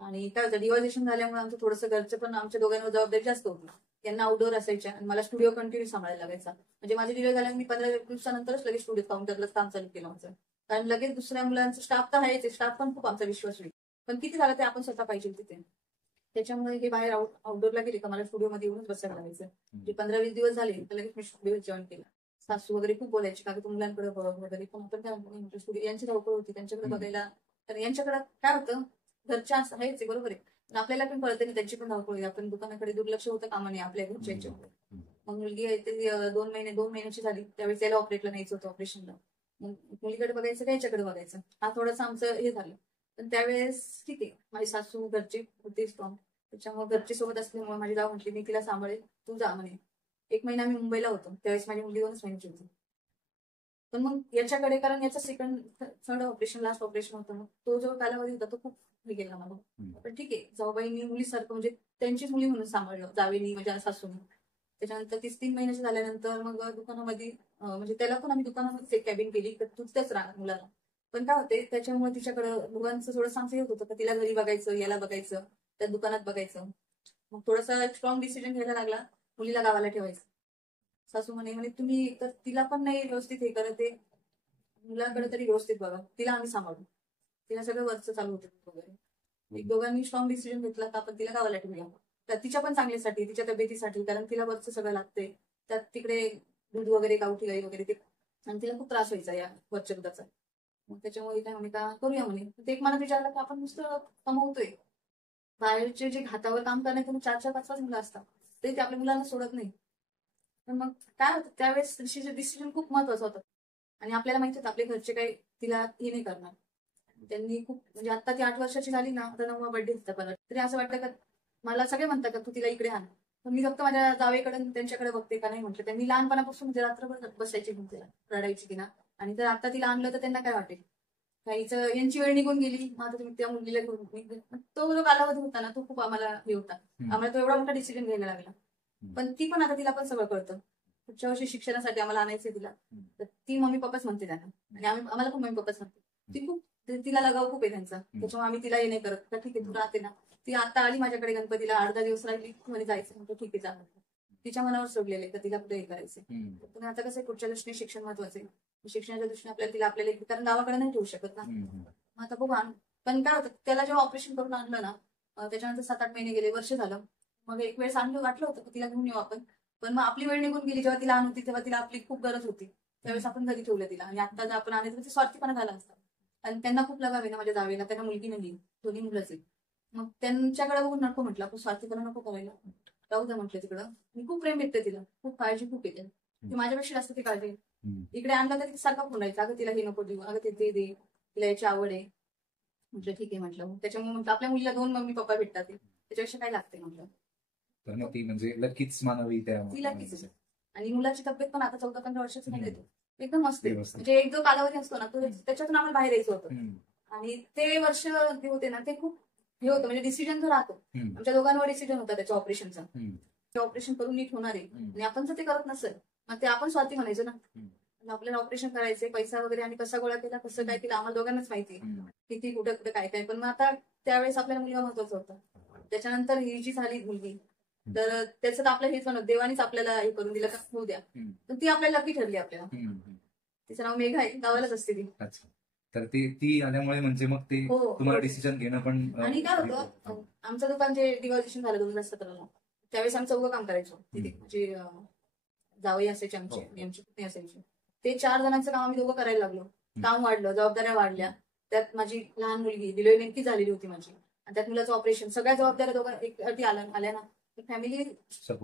आणि काय होतं, डिव्हायजेशन झाल्यामुळे आमचं थोडंसं घरचं पण आमच्या दोघांवर जबाबदारी जास्त होती. त्यांना आउटडोर असायच्या आणि मला स्टुडिओ कंटिन्यू सांभाळायला लागायचा. म्हणजे माझी डिलिव्हरी झाल्यावर मी 15 दिवसानंतरच लगेच स्टुडिओ काउंटरलाच काम चालू केलं माझं. कारण लगेच दुसऱ्या मुलांचं स्टाफ तर आहेच, स्टाफ पण खूप आमचा विश्वास होईल, पण किती झालं ते आपण स्वतः पाहिजे तिथे. त्याच्यामुळे हे बाहेर आउटडोरला गेले का मला स्टुडिओमध्ये येऊनच बसायला लागायचं. म्हणजे 15-20 दिवस झाले तर लगेच मी स्टुडिओ जॉईन केला. सासू वगैरे खूप बोलायची का तू मुलांकडे बघ वगैरे, पण आपण काय स्टुडिओ यांची धावपळ होती त्यांच्याकडे बघायला. तर यांच्याकडे काय होतं, घरच्या आहेच बरोबर आहे, पण आपल्याला पण कळते ना त्यांची पण धावपळ. आपण दुकानाकडे दुर्लक्ष होतं कामा नये आपल्या घरच्या याच्यामुळे. मग मुलगी आहे ते 2 महिन्याची झाली, त्यावेळेस त्याला ऑपरेटला न्यायचं होतं ऑपरेशनला. मग मुलीकडे बघायचं का याच्याकडे बघायचं, हा थोडंसं आमचं हे झालं. पण त्यावेळेस ठीक आहे, माझी सासू घरची होती स्ट्रॉंग, त्याच्यामुळे घरची सोबत असल्यामुळे माझी जाऊ म्हटली मी तिला सांभाळेल, तू जा म्हणे. 1 महिना आम्ही मुंबईला होतो, त्यावेळेस माझी मुलगी 2च महिन्याची होती. पण मग याच्याकडे, कारण याचं 2nd ऑपरेशन, लास्ट ऑपरेशन होतं, मग तो जो कालावधी होता तो खूप हे गेला मला. पण ठीक आहे, जाऊबाईंनी मुलीसारखं म्हणजे त्यांचीच मुली म्हणून सांभाळलं, जावेनी माझ्या सासूनी. त्याच्यानंतर 3 महिन्याची झाल्यानंतर मग दुकानामध्ये, म्हणजे त्याला पण आम्ही दुकानामध्येच एक कॅबिन केली, तर तूच त्याच राहणार मुलाला. पण काय होते, त्याच्यामुळे तिच्याकडं मुलांचं थोडं आमचं येत होतं का तिला घरी बघायचं, याला बघायचं, त्या दुकानात बघायचं. मग थोडासा एक स्ट्रॉंग डिसिजन घ्यायला लागला, मुलीला गावाला ठेवायचं. सासू म्हणे तुम्ही तर तिला पण नाही व्यवस्थित हे करत आहे, मुलांकडे तरी व्यवस्थित बघा, तिला आम्ही सांभाळू. तिला सगळं वरचं चालू होतं वगैरे. एक दोघांनी स्ट्रॉंग डिसिजन घेतला तर आपण तिला गावाला ठेवूया, तर तिच्या पण चांगल्यासाठी, तिच्या तब्येतीसाठी, कारण तिला वरचं सगळं लागतंय. त्यात तिकडे दूध वगैरे, गावठी गाई वगैरे ते, आणि तिला खूप त्रास व्हायचा या वरच्या दुधाचा. मग त्याच्यामुळे काय म्हणे का करूया म्हणे. ते एक मनात विचारलं की आपण नुसतं कमवतोय, बाहेरचे जे हातावर काम करण्यात 4-4, 5-5 मुलं असतात, तरी ते आपल्या मुलांना सोडत नाही. पण मग काय होतं, त्यावेळेस डिसिजन खूप महत्वाचा होता. आणि आपल्याला माहिती होतं आपल्या घरचे काही तिला हे नाही करणार. त्यांनी खूप, म्हणजे आता ती 8 वर्षाची झाली ना, आता 9वा बर्थडे होता परत, तरी असं वाटतं का, मला सगळे म्हणतात का तू तिला इकडे आण, पण मी फक्त माझ्या जावेकडे त्यांच्याकडे बघते का नाही म्हटलं. त्यांनी लहानपणापासून म्हणजे रात्रभर बसायची घेऊन तिला, रडायची तिला. आणि जर आता तिला आणलं तर त्यांना काय वाटेल, काहीचं यांची वेळ निघून गेली, मग आता तुम्ही त्या मुलीला घेऊन. तो जो कालावधी होता ना तो खूप आम्हाला हे होता, आम्हाला तो एवढा मोठा डिसिजन घ्यायला लागला. पण ती पण आता तिला पण सगळं कळतं. पुढच्या वर्षी शिक्षणासाठी आम्हाला आणायचं तिला, तर ती मम्मी पप्पाच म्हणते त्यांना, आणि आम्हाला पण मम्मी पप्पाच म्हणते. ती खूप तिला लगाव खूप आहे त्यांचा, त्याच्यामुळे आम्ही तिला हे नाही करत का ठीक आहे तू राहते ना. ती आता आली माझ्याकडे गणपतीला 8-10 दिवस राहिली, म्हणे जायचं म्हणतो ठीक आहे चालेल. तिच्या मनावर सोडलेलं आहे तर तिला कुठे हे करायचं. पण आता कसं पुढच्या दृष्टीने शिक्षण महत्वाचं आहे. शिक्षणाच्या दृष्टीने आपल्याला कारण गावाकडे नाही ठेवू शकत ना. मग आता बघू. पण काय होतं त्याला जेव्हा ऑपरेशन करून आणलं ना, त्याच्यानंतर 7-8 महिने गेले, वर्ष झालं. मग एक वेळेस आणलं वाटलं होतं की तिला घेऊन येऊ आपण, पण मग आपली वेळ निघून गेली. जेव्हा तिला आणून होती तेव्हा तिला आपली खूप गरज होती, त्यावेळेस आपण घरी ठेवलं तिला. आणि आता जर आपण आणायचं ते स्वार्थीपणा झाला असता. आणि त्यांना खूप लगाव आहे ना माझ्या जावेला, त्यांना मुलगी नाही, दोन्ही मुलंच आहेत. मग त्यांच्याकडे बघून नको म्हटलं, आपण स्वार्थीपणा नको करायला, राहू द्या म्हटलं तिकडं. मी खूप प्रेम भेटते तिला, खूप काळजी खूप येते ती माझ्यापेक्षा जास्त ती काळजी. इकडे आणलं तर सारखा फोन राहायचा, अगं तिला हे नको देऊ, अगं ते दे, तिला याची आवड आहे. म्हटलं ठीक आहे म्हटलं. त्याच्यामुळे म्हटलं आपल्या मुलीला 2 मम्मी पप्पा भेटतात, त्याच्यापेक्षा काय लागते म्हटलं. तर ती म्हणजे लकीच मानावी त्या. ती लकीच. आणि मुलाची तब्येत पण आता 14-15 वर्षाची झाली, एकदम मस्त आहे. म्हणजे एक जो कालावधी असतो ना तो त्याच्यातून आम्हाला बाहेर यायचं होतं. आणि ते वर्ष जे होते ना ते खूप हे होतं, म्हणजे डिसिजन जो राहतो आमच्या दोघांवर डिसिजन होता त्याच्या ऑपरेशनचा. ते ऑपरेशन करून नीट होणार आहे आणि आपण जर ते करत नसेल मग ते आपण स्वार्थी म्हणायचो ना. आपल्याला ऑपरेशन करायचे, पैसा वगैरे आणि कसा गोळा केला कसं काय केलं आम्हाला दोघांनाच माहिती, किती कुठे कुठे काय काय. पण मग आता त्यावेळेस आपल्याला मुलगा महत्वाचा होता. त्याच्यानंतर ही जी झाली मुलगी तर त्याचं तर आपलं हेच म्हणत देवानीच आपल्याला हे करून दिलं का होऊ द्या, तर ती आपल्याला लकी ठरली आपल्याला. तिचं नाव मेघा आहे, गावालाच असते ती. तर ती आल्यामुळे म्हणजे मग ते तुम्हाला डिसिजन घेणं पण. आणि काय होतं आमचं दुकान जे डिव्हायझेशन झालं 2017ला त्यावेळेस आम्ही 4 काम करायचो तिथे. म्हणजे जावई असायचे आमची पुतणी असायची, ते 4 जणांचं काम आम्ही दोघं करायला लागलो. काम वाढलं, जबाबदाऱ्या वाढल्या. त्यात माझी लहान मुलगी डिलिव्हरी नेमकी झालेली होती माझी, आणि त्यात मुलाचं ऑपरेशन, सगळ्या जबाबदाऱ्या दोघं एक आल्या ना. फॅमिली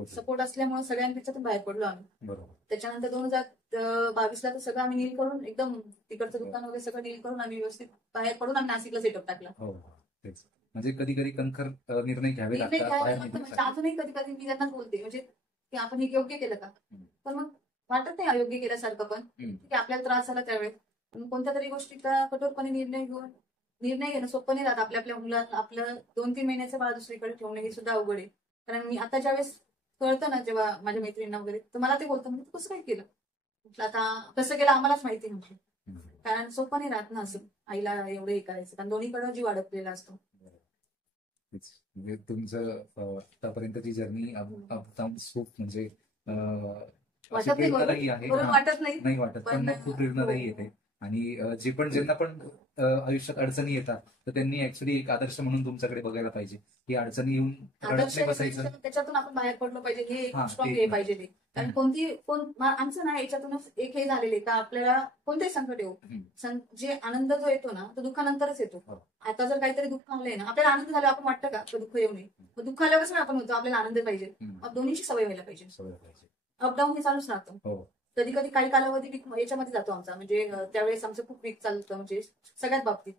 सपोर्ट असल्यामुळे सगळ्यांनी त्याच्यातून बाहेर पडलो आम्ही. त्याच्यानंतर 2022ला तर सगळं आम्ही नील करून एकदम तिकडचं दुकान वगैरे सगळं नील करून आम्ही व्यवस्थित बाहेर पडून आम्ही नाशिकला सेटअप टाकला. म्हणजे कधी कधी कणखर निर्णय घ्यावे लागतात. अजूनही कधी कधी मी त्यांनाच बोलते म्हणजे की आपण हे योग्य केलं का, पण मग वाटत नाही अयोग्य केल्यासारखं. पण की आपल्याला त्रास झाला त्यावेळेस कोणत्या तरी गोष्टीचा कठोरपणे निर्णय घेणं सोपं नाही राहत. आपल्या मुलाला आपलं 2-3 महिन्याचं बाळ दुसरीकडे ठेवणं हे सुद्धा अवघड आहे. कारण मी आता ज्यावेळेस कळतं ना जेव्हा माझ्या मैत्रिणींना वगैरे तर मला ते बोलतं म्हणजे कसं काय केलं म्हटलं, आता कसं केलं आम्हालाच माहिती नव्हतं. कारण सोपं नाही राहत ना असं आईला एवढं हे करायचं, कारण दोन्हीकडे जीव अडकलेला असतो. म्हणजे तुमचं आतापर्यंतची जर्नी खूप म्हणजे प्रेरणादायी आहे. नाही वाटत पण खूप प्रेरणादायी येते. आणि ज्यांना पण आयुष्यात अडचणी येतात तर त्यांनी ऍक्च्युली एक आदर्श म्हणून तुमच्याकडे बघायला पाहिजे की अडचणी येऊन बसायचं, त्याच्यातून आपण बाहेर पडलो पाहिजे, हे स्ट्रॉंग हे पाहिजे ते. कारण आमचं ना याच्यातूनच एक हे झालेले का आपल्याला कोणतेही संकट येऊ, जे आनंद जो येतो ना तो दुःखानंतरच येतो. आता जर काहीतरी दुःख आलंय ना आपल्याला आनंद झाला आपण वाटतं का दुःख येऊ नये, दुःख आल्यावर कसं आपण होतो आपल्याला आनंद पाहिजे. दोन्हीची सवय व्हायला पाहिजे. अपडाऊन हे चालूच राहतं. कधी कधी काही कालावधी याच्यामध्ये जातो आमचा, म्हणजे त्यावेळेस आमचं खूप वीक चालतं म्हणजे सगळ्यात बाबतीत.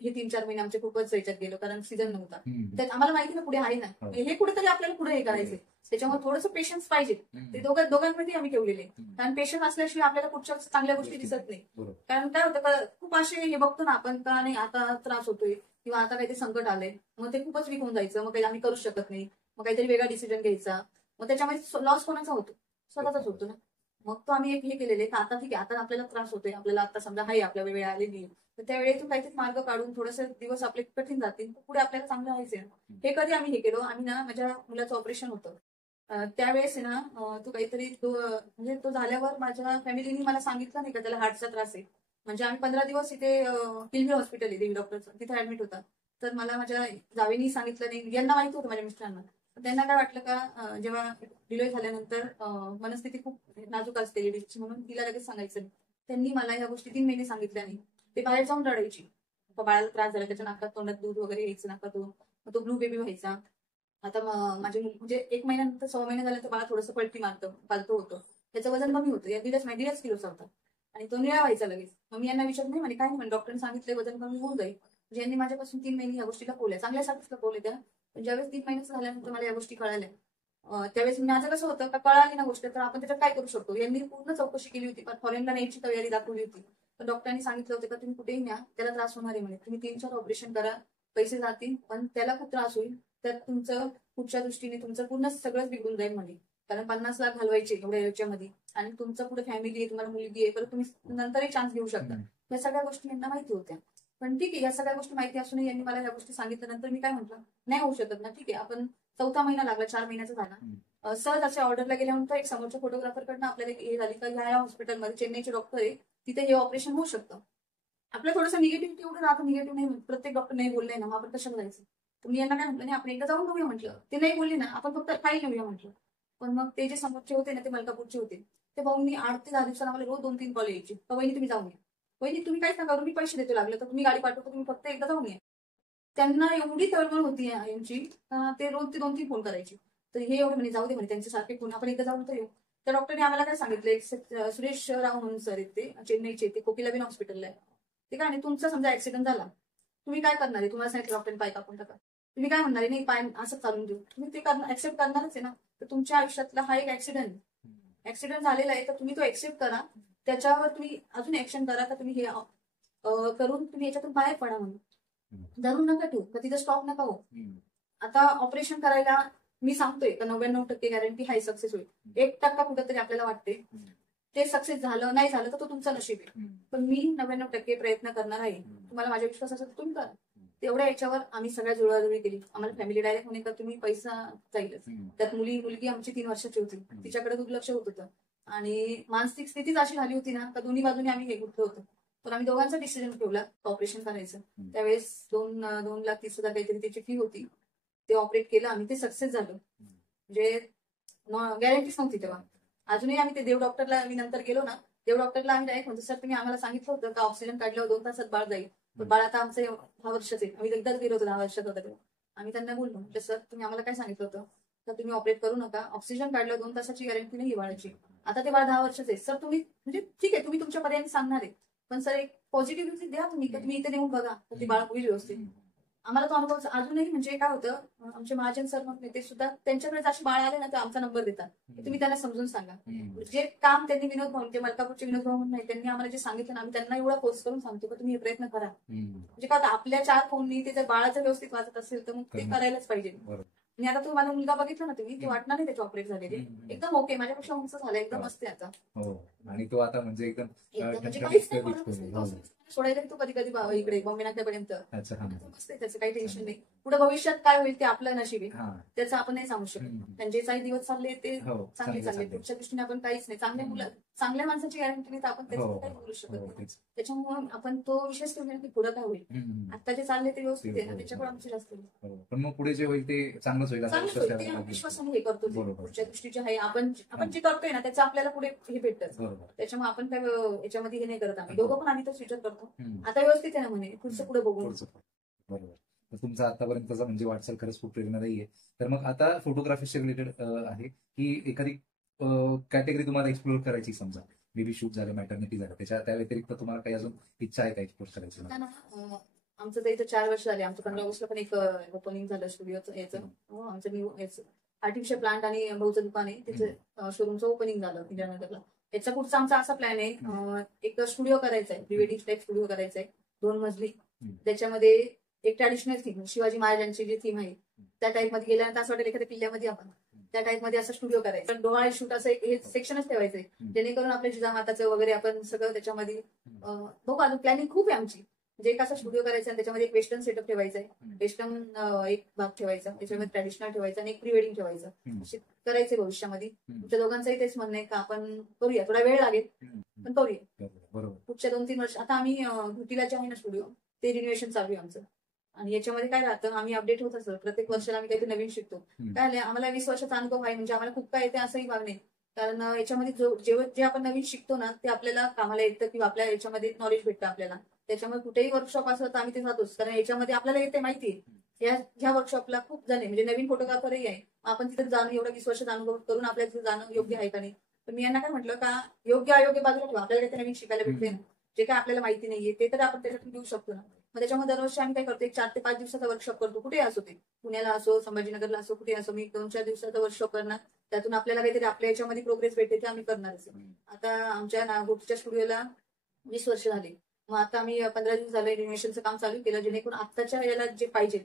हे 3-4 महिने आमचे खूपच याच्यात गेलो कारण सीझन नव्हता. तर आम्हाला माहिती ना पुढे आहे ना हे कुठेतरी आपल्याला पुढे हे करायचंय, त्याच्यामुळे थोडंसं पेशन्स पाहिजे. ते दोघांमध्ये आम्ही ठेवलेले, कारण पेशन्स असल्याशिवाय आपल्याला पुढच्या चांगल्या गोष्टी दिसत नाही. कारण काय होतं खूप असे हे बघतो ना आपण का नाही आता त्रास होतोय किंवा आता काहीतरी संकट आलंय मग ते खूपच वीक होऊन जायचं, मग काही आम्ही करू शकत नाही, मग काहीतरी वेगळा डिसिजन घ्यायचा, मग त्याच्यामध्ये लॉस कोणाचा होतो, स्वतःचाच होतो ना. मग तो आम्ही एक हे केलेले का आता ठीक आहे आता आपल्याला त्रास होतोय, आपल्याला आता समजा हाय आपल्या वेळ आलेली तर त्या वेळेतून काहीतरी मार्ग काढून थोडेसे दिवस आपले कठीण जातील पुढे आपल्याला चांगलं व्हायचंय. हे कधी आम्ही हे केलो, आम्ही ना माझ्या मुलाचं ऑपरेशन होतं त्यावेळेस ना तो काहीतरी म्हणजे तो झाल्यावर माझ्या फॅमिलीने मला सांगितलं नाही का त्याला हार्टचा त्रास आहे. म्हणजे आम्ही 15 दिवस इथे किलमी हॉस्पिटल आहे देवी डॉक्टरचं, तिथे ऍडमिट होता. तर मला माझ्या जावेनी सांगितलं नाही, यांना माहिती होतं माझ्या मिस्टरांना. त्यांना काय वाटलं का जेव्हा डिलिव्हरी झाल्यानंतर मनस्थिती खूप नाजूक असते लेडीजची म्हणून तिला लगेच सांगायचं नाही. त्यांनी मला या गोष्टी 3 महिने सांगितल्या नाही. ते बाहेर जाऊन रडायची, बाळाला त्रास झाला त्याच्या नाकात तोंडात दूध वगैरे यायचं नाकातून, मग तो ब्लू बेबी व्हायचा. आता माझे म्हणजे 1 महिन्यानंतर 6 महिने झाल्यानंतर बाळा थोडंसं पलटी मारतं पालतो होतं, त्याचं वजन कमी होतं, या 1.5 किलोचा होता आणि तो निळा व्हायचा लगेच. मग मी यांना विचारत नाही म्हणे काय नाही, डॉक्टरने सांगितलं वजन कमी होऊन जाईल. म्हणजे यांनी माझ्यापासून 3 महिने या गोष्टी लपवल्या, चांगल्यासाठीच लपवल्या त्या. पण ज्यावेळेस 3 महिन्याचं झाल्यानंतर मला या गोष्टी कळाल्या त्यावेळेस माझं कसं होतं का कळाली ना गोष्ट तर आपण त्याच्यात काय करू शकतो. यांनी पूर्ण चौकशी केली होती, पण फॉरेनला न्यायची तयारी दाखवली होती. तर डॉक्टरांनी सांगितलं होतं का तुम्ही कुठेही न्या, त्याला त्रास होणार आहे म्हणे, तुम्ही 3-4 ऑपरेशन करा, पैसे जातील पण त्याला खूप त्रास होईल, त्यात तुमचं पुढच्या दृष्टीने तुमचं पूर्ण सगळंच बिघडून जाईल म्हणे. कारण 50 लाख घालवायचे एवढ्या याच्यामध्ये आणि तुमचं पुढे फॅमिली आहे, तुम्हाला मुलगी आहे, परत तुम्ही नंतरही चान्स घेऊ शकता या सगळ्या गोष्टी यांना माहिती होत्या. पण ठीक आहे, या सगळ्या गोष्टी माहिती असूनही यांनी मला या गोष्टी सांगितल्यानंतर मी काय म्हटलं, नाही होऊ शकत ना, ठीक आहे. आपण 4था महिना लागला, 4 महिन्याचा झाला. सहज अशा ऑर्डरला गेल्यानंतर एक समोरच्या फोटोग्राफरकडनं आपल्याला हे झाली का ह्या हॉस्पिटलमध्ये चेन्नईचे डॉक्टर आहे, तिथे हे ऑपरेशन होऊ शकतं. आपलं थोडंसं निगेटिव्हिटी एवढं राहतं, निगेटिव्ह नाही, प्रत्येक डॉक्टर नाही बोलले ना, मग आपण कशाला जायचं. तुम्ही यांना काय म्हटलं, नाही आपण एकदा जाऊन बघूया म्हटलं. ते नाही बोलले ना, आपण फक्त फाईल नेऊया म्हटलं. पण मग ते जे समोरचे होते ना, ते मलकापूरचे होते, ते भाऊंनी 8 ते 10 दिवसांना आम्हाला रोज 2-3 कॉल यायचे, वहिनी तुम्ही जाऊन या, वहिनी तुम्ही काहीच नका, मी पैसे देतो लागले तर, तुम्ही गाडी पाठवतो, तुम्ही फक्त एकदा जाऊन या. त्यांना एवढी तळमळ होती यांची, ते रोज ते 2-3 फोन करायचे. तर हे एवढे म्हणे जाऊ दे म्हणे, त्यांचे सारखे फोन, आपण एकदा जाऊन तर येऊ. त्या डॉक्टरने आम्हाला काय सांगितलं, एक सुरेश राव म्हणून सर आहेत, ते चेन्नईचे, ते कोकिलाबेन हॉस्पिटलला आहे. ते काय नाही, तुमचा समजा ऍक्सिडेंट झाला, तुम्ही काय करणार आहे, तुम्हाला सांगितलं डॉक्टरने पाय कापून टाका, तुम्ही काय म्हणणार आहे, नाही पाय असं चालून देऊ, तुम्ही ते ऍक्सेप्ट करणारच आहे ना. तर तुमच्या आयुष्यातला हा एक ऍक्सिडेंट झालेला आहे, तर तुम्ही तो ऍक्सेप्ट करा, त्याच्यावर तुम्ही अजून ऍक्शन करा, का तुम्ही हे करून तुम्ही याच्यातून बाहेर पडा म्हणून. धरून नका ठेवू, का तिथं स्टॉप नका हो. आता ऑपरेशन करायला मी सांगतोय का 99% गॅरंटी हाय सक्सेस होईल. 1% कुठंतरी आपल्याला वाटते ते सक्सेस झालं नाही झालं तर तो तुमचा नशीब आहे. पण मी 99% प्रयत्न करणार आहे. तुम्हाला माझ्या विश्वास असेल तर तुम्ही करा. तेवढ्या याच्यावर आम्ही सगळ्या जुळवाजुळवी केली. आम्हाला फॅमिली डायरेक्ट म्हणे का तुम्ही पैसा जाईलच. त्यात मुलगी आमची 3 वर्षाची होती, तिच्याकडे दुर्लक्ष होत होतं आणि मानसिक स्थितीच अशी झाली होती ना का दोन्ही बाजूने आम्ही हे गुंतलो होतो. तर आम्ही दोघांचा डिसिजन ठेवला ऑपरेशन करायचं. त्यावेळेस 2,30,000 काहीतरी त्याची फी होती. ते ऑपरेट केलं आम्ही, ते सक्सेस झालं. म्हणजे गॅरंटीच नव्हती तेव्हा. अजूनही आम्ही ते देव डॉक्टरला आम्ही नंतर गेलो ना, देव डॉक्टरला आम्ही डायरेक्ट म्हणतो सर तुम्ही आम्हाला सांगितलं होतं का ऑक्सिजन काढल्यावर 2 तासात बाळ जाईल. पण बाळ आता आमचं 10 वर्षाचे, आम्ही एकदाच गेलो होतो 10 वर्षात होतं तेव्हा. आम्ही त्यांना बोललो म्हटलं सर तुम्ही आम्हाला काय सांगितलं होतं तर तुम्ही ऑपरेट करू नका, ऑक्सिजन काढल्यावर 2 तासाची गॅरंटी नाही बाळाची. आता ते बाळ 10 वर्षाचे सर, तुम्ही म्हणजे ठीक आहे तुम्ही तुमच्या पर्यायाने सांगणार आहे, पण सर एक पॉझिटिव्हिटी द्या तुम्ही, का तुम्ही इथे नेऊन बघा तर ती बाळ होईल व्यवस्थित. आम्हाला तो अनुभव अजूनही म्हणजे काय होतं, आमचे महाजन सर म्हणून ते सुद्धा त्यांच्याकडे असे बाळ आले ना तर आमचा नंबर देतात, तुम्ही त्यांना समजून सांगा. जे काम त्यांनी विनोद भाऊ, ते मलकापूरचे विनोद भाऊ म्हणून नाही, त्यांनी आम्हाला जे सांगितलं ना आम्ही त्यांना एवढा फोर्स करून सांगतो की तुम्ही हे प्रयत्न करा. म्हणजे काय आपल्या 4 फोननी ते जर बाळाचं व्यवस्थित वाचत असेल तर मग ते करायलाच पाहिजे. आणि आता तुम्हाला मुलगा बघितला ना तुम्ही, ते वाटणार नाही त्याचे ऑपरेट झालेले, एकदम ओके, माझ्यापेक्षा उंच झालं, एकदम मस्त आहे आता. हो, आणि तो आता म्हणजे एकदम म्हणजे काहीच नाही सोडायला तो कधी कधी इकडे बॉम्बे नाक्यापर्यंत मस्त आहे, त्याचं काही टेन्शन नाही. पुढे भविष्यात काय होईल ते आपलं नशीब आहे, त्याचं आपण नाही सांगू शकत. त्यांचे काही दिवस चालले ते चांगले चालले, पुढच्या दृष्टीने आपण काहीच नाही. चांगल्या मुलं चांगल्या माणसाची गॅरंटी नाही तर आपण त्याचं काही बोलू शकत नाही. त्याच्यामुळे आपण तो विषयच ठेवला की पुढे काय होईल. आता जे चालले ते व्यवस्थित आहे ना, त्याच्याकडे आमची जास्त पण मग पुढे जे होईल ते चांगलंच होईल, विश्वासाने हे करतो. पुढच्या दृष्टीचे आहे आपण जे करतोय ना त्याचं आपल्याला पुढे हे भेटतं. त्याच्यामुळे आपण काय याच्यामध्ये हे नाही करत. आम्ही दोघं पण आम्ही तर विचार करतो आता व्यवस्थित आहे ना म्हणे, पुढचं पुढे बघू. बरोबर. तुमचा आतापर्यंतचा म्हणजे वाटचाल खरंच खूप प्रेरणादायी आहे. तर मग आता फोटोग्राफीशी रिलेटेड आहे की एखादी कॅटेगरी तुम्हाला एक्सप्लोर करायची, समजा बेबी शूट झालं, मॅटर्निटी झालं, त्या व्यतिरिक्त तुम्हाला काही अजून इच्छा आहे का एक्सप्लोर करायची? आमचं तर इथं 4 वर्ष झाले. आमचं 15 ऑगस्टला पण एक ओपनिंग झालं स्टुडिओचं याचं. आमचं न्यू आर्टिफिशियल प्लांट आणि भाऊचं दुकान आहे, त्याचं शोरूमचं ओपनिंग झालं इंदिरानगरला. याचा पुढचा आमचा असा प्लॅन आहे, एक स्टुडिओ करायचा आहे, प्री वेडिंग टाईप स्टुडिओ करायचा आहे, 2 मजली. त्याच्यामध्ये एक ट्रॅडिशनल थीम, शिवाजी महाराजांची जी थीम आहे त्या टाईप मध्ये गेल्यानंतर असं वाटेल एखाद्या किल्ल्यामध्ये आपण त्या टाईप मध्ये असं स्टुडिओ करायचं. डोळा शूट असं हे सेक्शनच ठेवायचंय, जेणेकरून आपल्या जिजामाताचं वगैरे आपण सगळं त्याच्यामध्ये बघू. अजून प्लॅनिंग खूप आहे आमची. म्हणजे एक असा स्टुडिओ करायचा आणि त्याच्यामध्ये एक वेस्टर्न सेटअप ठेवायचा आहे, वेस्टर्न एक भाग ठेवायचा, त्याच्यामध्ये ट्रॅडिशनल ठेवायचा आणि एक प्री वेडिंग ठेवायचं, असे करायचंय भविष्यामध्ये. तुमच्या दोघांचंही तेच म्हणणं आहे का आपण करूया, थोडा वेळ लागेल पण करूया. पुढच्या 2-3 वर्ष. आता आम्ही घुटीला जे आहे ना स्टुडिओ, ते रिनोव्हेशन चालू आहे आमचं. आणि याच्यामध्ये काय राहतं, आम्ही अपडेट होत असतो प्रत्येक वर्षाला, आम्ही काहीतरी नवीन शिकतो. काय आम्हाला 20 वर्षाचा अनुभव आहे, म्हणजे आम्हाला खूप काय येते असंही भाग नाही. कारण याच्यामध्ये जे आपण नवीन शिकतो ना ते आपल्याला कामाला येतं किंवा आपल्या याच्यामध्ये नॉलेज भेटतं आपल्याला. त्याच्यामुळे कुठेही वर्कशॉप असलं तर आम्ही ते जातोच, कारण याच्यामध्ये आपल्याला येते माहिती. ह्या वर्कशॉपला खूप जण आहे, म्हणजे नवीन फोटोग्राफरही आहे. आपण तिथे जाणं, एवढा 20 वर्षाचा अनुभव करून आपल्याला तिथे जाणं योग्य आहे का नाही. पण मी यांना काय म्हटलं का योग्य अयोग्य बाजूला ठेवा, आपल्याला काहीतरी नवीन शिकायला भेटते ना, जे काय आपल्याला माहिती नाहीये ते तर आपण त्याच्यातून घेऊ शकतो ना. मग त्याच्यामध्ये दरवर्षी आम्ही काय करतो, एक 4 ते 5 दिवसाचा वर्कशॉप करतो. कुठे असो ते, पुण्याला असो, संभाजीनगरला असो, कुठे असो, मी 2-4 दिवसाचा वर्कशॉप करणार. त्यातून आपल्याला काहीतरी आपल्या याच्यामध्ये प्रोग्रेस भेटते ते आम्ही करणारच. आता आमच्या गोष्टीच्या स्टुडिओला 20 वर्ष झाली. मग आता आम्ही 15 दिवस झाले रिनोव्हेशनचं काम चालू केलं, जेणेकरून आत्ताच्या याला जे पाहिजे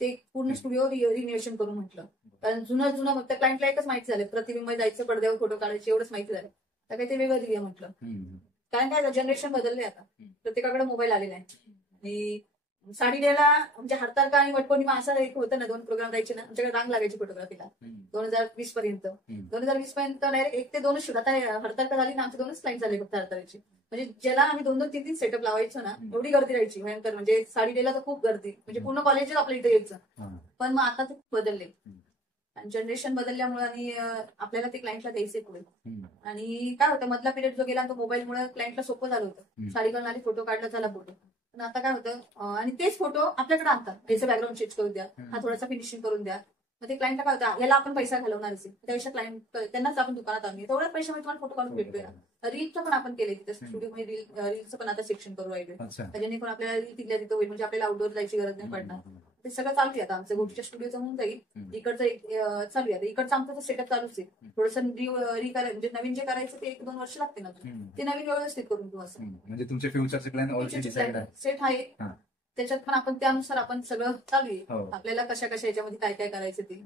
ते पूर्ण स्टुडिओ रिनोव्हेशन करून म्हटलं. कारण जुनं फक्त क्लायंटला एकच माहिती झालं, प्रतिबिंब जायचं, पडद्यावर फोटो काढायचे, एवढंच माहिती झालं. तर काही ते वेगळं दिलं म्हटलं. कारण काय जनरेशन बदलले आता. प्रत्येकाकडे मोबाईल आलेला आहे. आणि साडी द्यायला म्हणजे हरतालिका आणि वटपौर्णिमा असं एक होतं ना, 2 प्रोग्राम राहायचे ना, आमच्याकडे रांग लागायची फोटोग्राफीला 2020 पर्यंत. 2020 पर्यंत डायरेक्ट 1 ते 2च शूट. आता हरतालिका झाली ना, आमचे 2च क्लाइंट झाले फक्त हरतालिकेचे. म्हणजे ज्याला आम्ही 2-2, 3-3 सेटअप लावायचो ना, एवढी गर्दी राहायची भयंकर. म्हणजे साडी द्यायला तर खूप गर्दी, म्हणजे पूर्ण कॉलेजच आपल्या इथे यायचं. पण मग आता ते बदलले, जनरेशन बदलल्यामुळे आणि आपल्याला ते क्लायंटला द्यायचे पुढे. आणि काय होतं, मधला पिरियड जो गेला तो मोबाईलमुळे क्लायंटला सोपं झालं होतं. साडी घालून आली, फोटो काढला, झाला फोटो. पण आता काय होतं, आणि तेच फोटो आपल्याकडे आणतात, त्याचं बॅकग्राऊंड चेंज करून द्या, हा थोडासा फिनिशिंग करून द्या. मग ते क्लायंटला काय होतं, याला आपण पैसा घालवणार असेल त्यापेक्षा क्लायंट त्यांनाच आपण दुकानात आणूया, तेवढ्याच पैशामध्ये तुम्हाला फोटो काढून भेटतोय ना. रीलचं पण आपण केले तिथे स्टुडिओमध्ये, रीलचं पण आता सेक्शन करू राहिलोय, जेणेकरून आपल्याला रील तिथल्या तिथं होईल, म्हणजे आपल्याला आउटडोर जायची गरज नाही पडणार. ते सगळं चालू आता आमचं गोष्टीच्या स्टुडिओचं होऊन जाईल. इकडचं चालू आहे, इकडचं आमचं सेटअप चालूच आहे. थोडंसं म्हणजे नवीन जे करायचं ते 1-2 वर्ष लागते ना, ते नवीन व्यवस्थित करून घेऊ असं. म्हणजे तुमचे फ्युचरचे प्लॅन ऑलरेडी डिसाइड आहे, सेट आहे. त्याच्यात पण आपण त्यानुसार आपण सगळं चालू आहे, आपल्याला कशा याच्यामध्ये काय काय करायचं ते.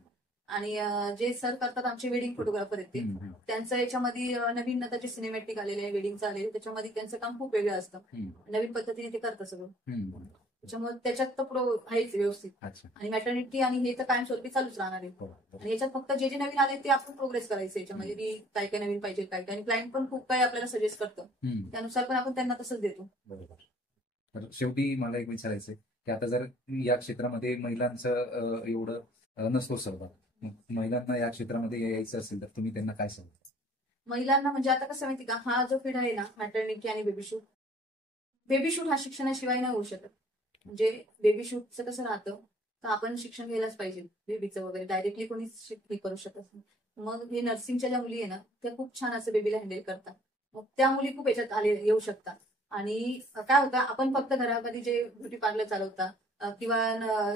आणि जे सर करतात आमचे वेडिंग फोटोग्राफर आहेत ते, त्यांचं याच्यामध्ये नवीन आता जे सिनेमॅटिक आलेले आहे, वेडिंगचं आलेलं, त्याच्यामध्ये त्यांचं काम खूप वेगळं असतं. नवीन पद्धतीने ते करतात सगळं, त्याच्यामुळे त्याच्यात तर पुढं आहेच व्यवस्थित. आणि मॅटर्निटी आणि हे तर कायमस्वरूपी चालूच राहणार आहे. आणि याच्यात फक्त जे जे नवीन आले ते आपण प्रोग्रेस करायचं याच्यामध्ये, की काय काय नवीन पाहिजे, काय काय. आणि क्लायंट पण खूप काही आपल्याला सजेस्ट करतं, त्यानुसार पण आपण त्यांना तसंच देतो. तर शेवटी मला एक विचारायचंय की आता जर या क्षेत्रामध्ये महिलांचं एवढं नसतो सहभाग, महिलांना या क्षेत्रामध्ये यायचं असेल तर तुम्ही त्यांना काय सांगता? महिलांना म्हणजे आता कसं माहिती का, हा जो फील्ड आहे ना, मॅटर्निटी आणि बेबी शूट हा शिक्षणाशिवाय नाही होऊ शकत. म्हणजे बेबी शूटचं कसं राहतं, तर आपण शिक्षण घ्यायलाच पाहिजे बेबीचं वगैरे, डायरेक्टली कोणीच हे करू शकत नाही. मग हे नर्सिंगच्या ज्या मुली आहे ना, त्या खूप छान असं बेबीला हँडल करतात. मग त्या मुली खूप याच्यात येऊ शकतात. आणि काय होतं, आपण फक्त घरामध्ये जे ब्युटी पार्लर चालवता किंवा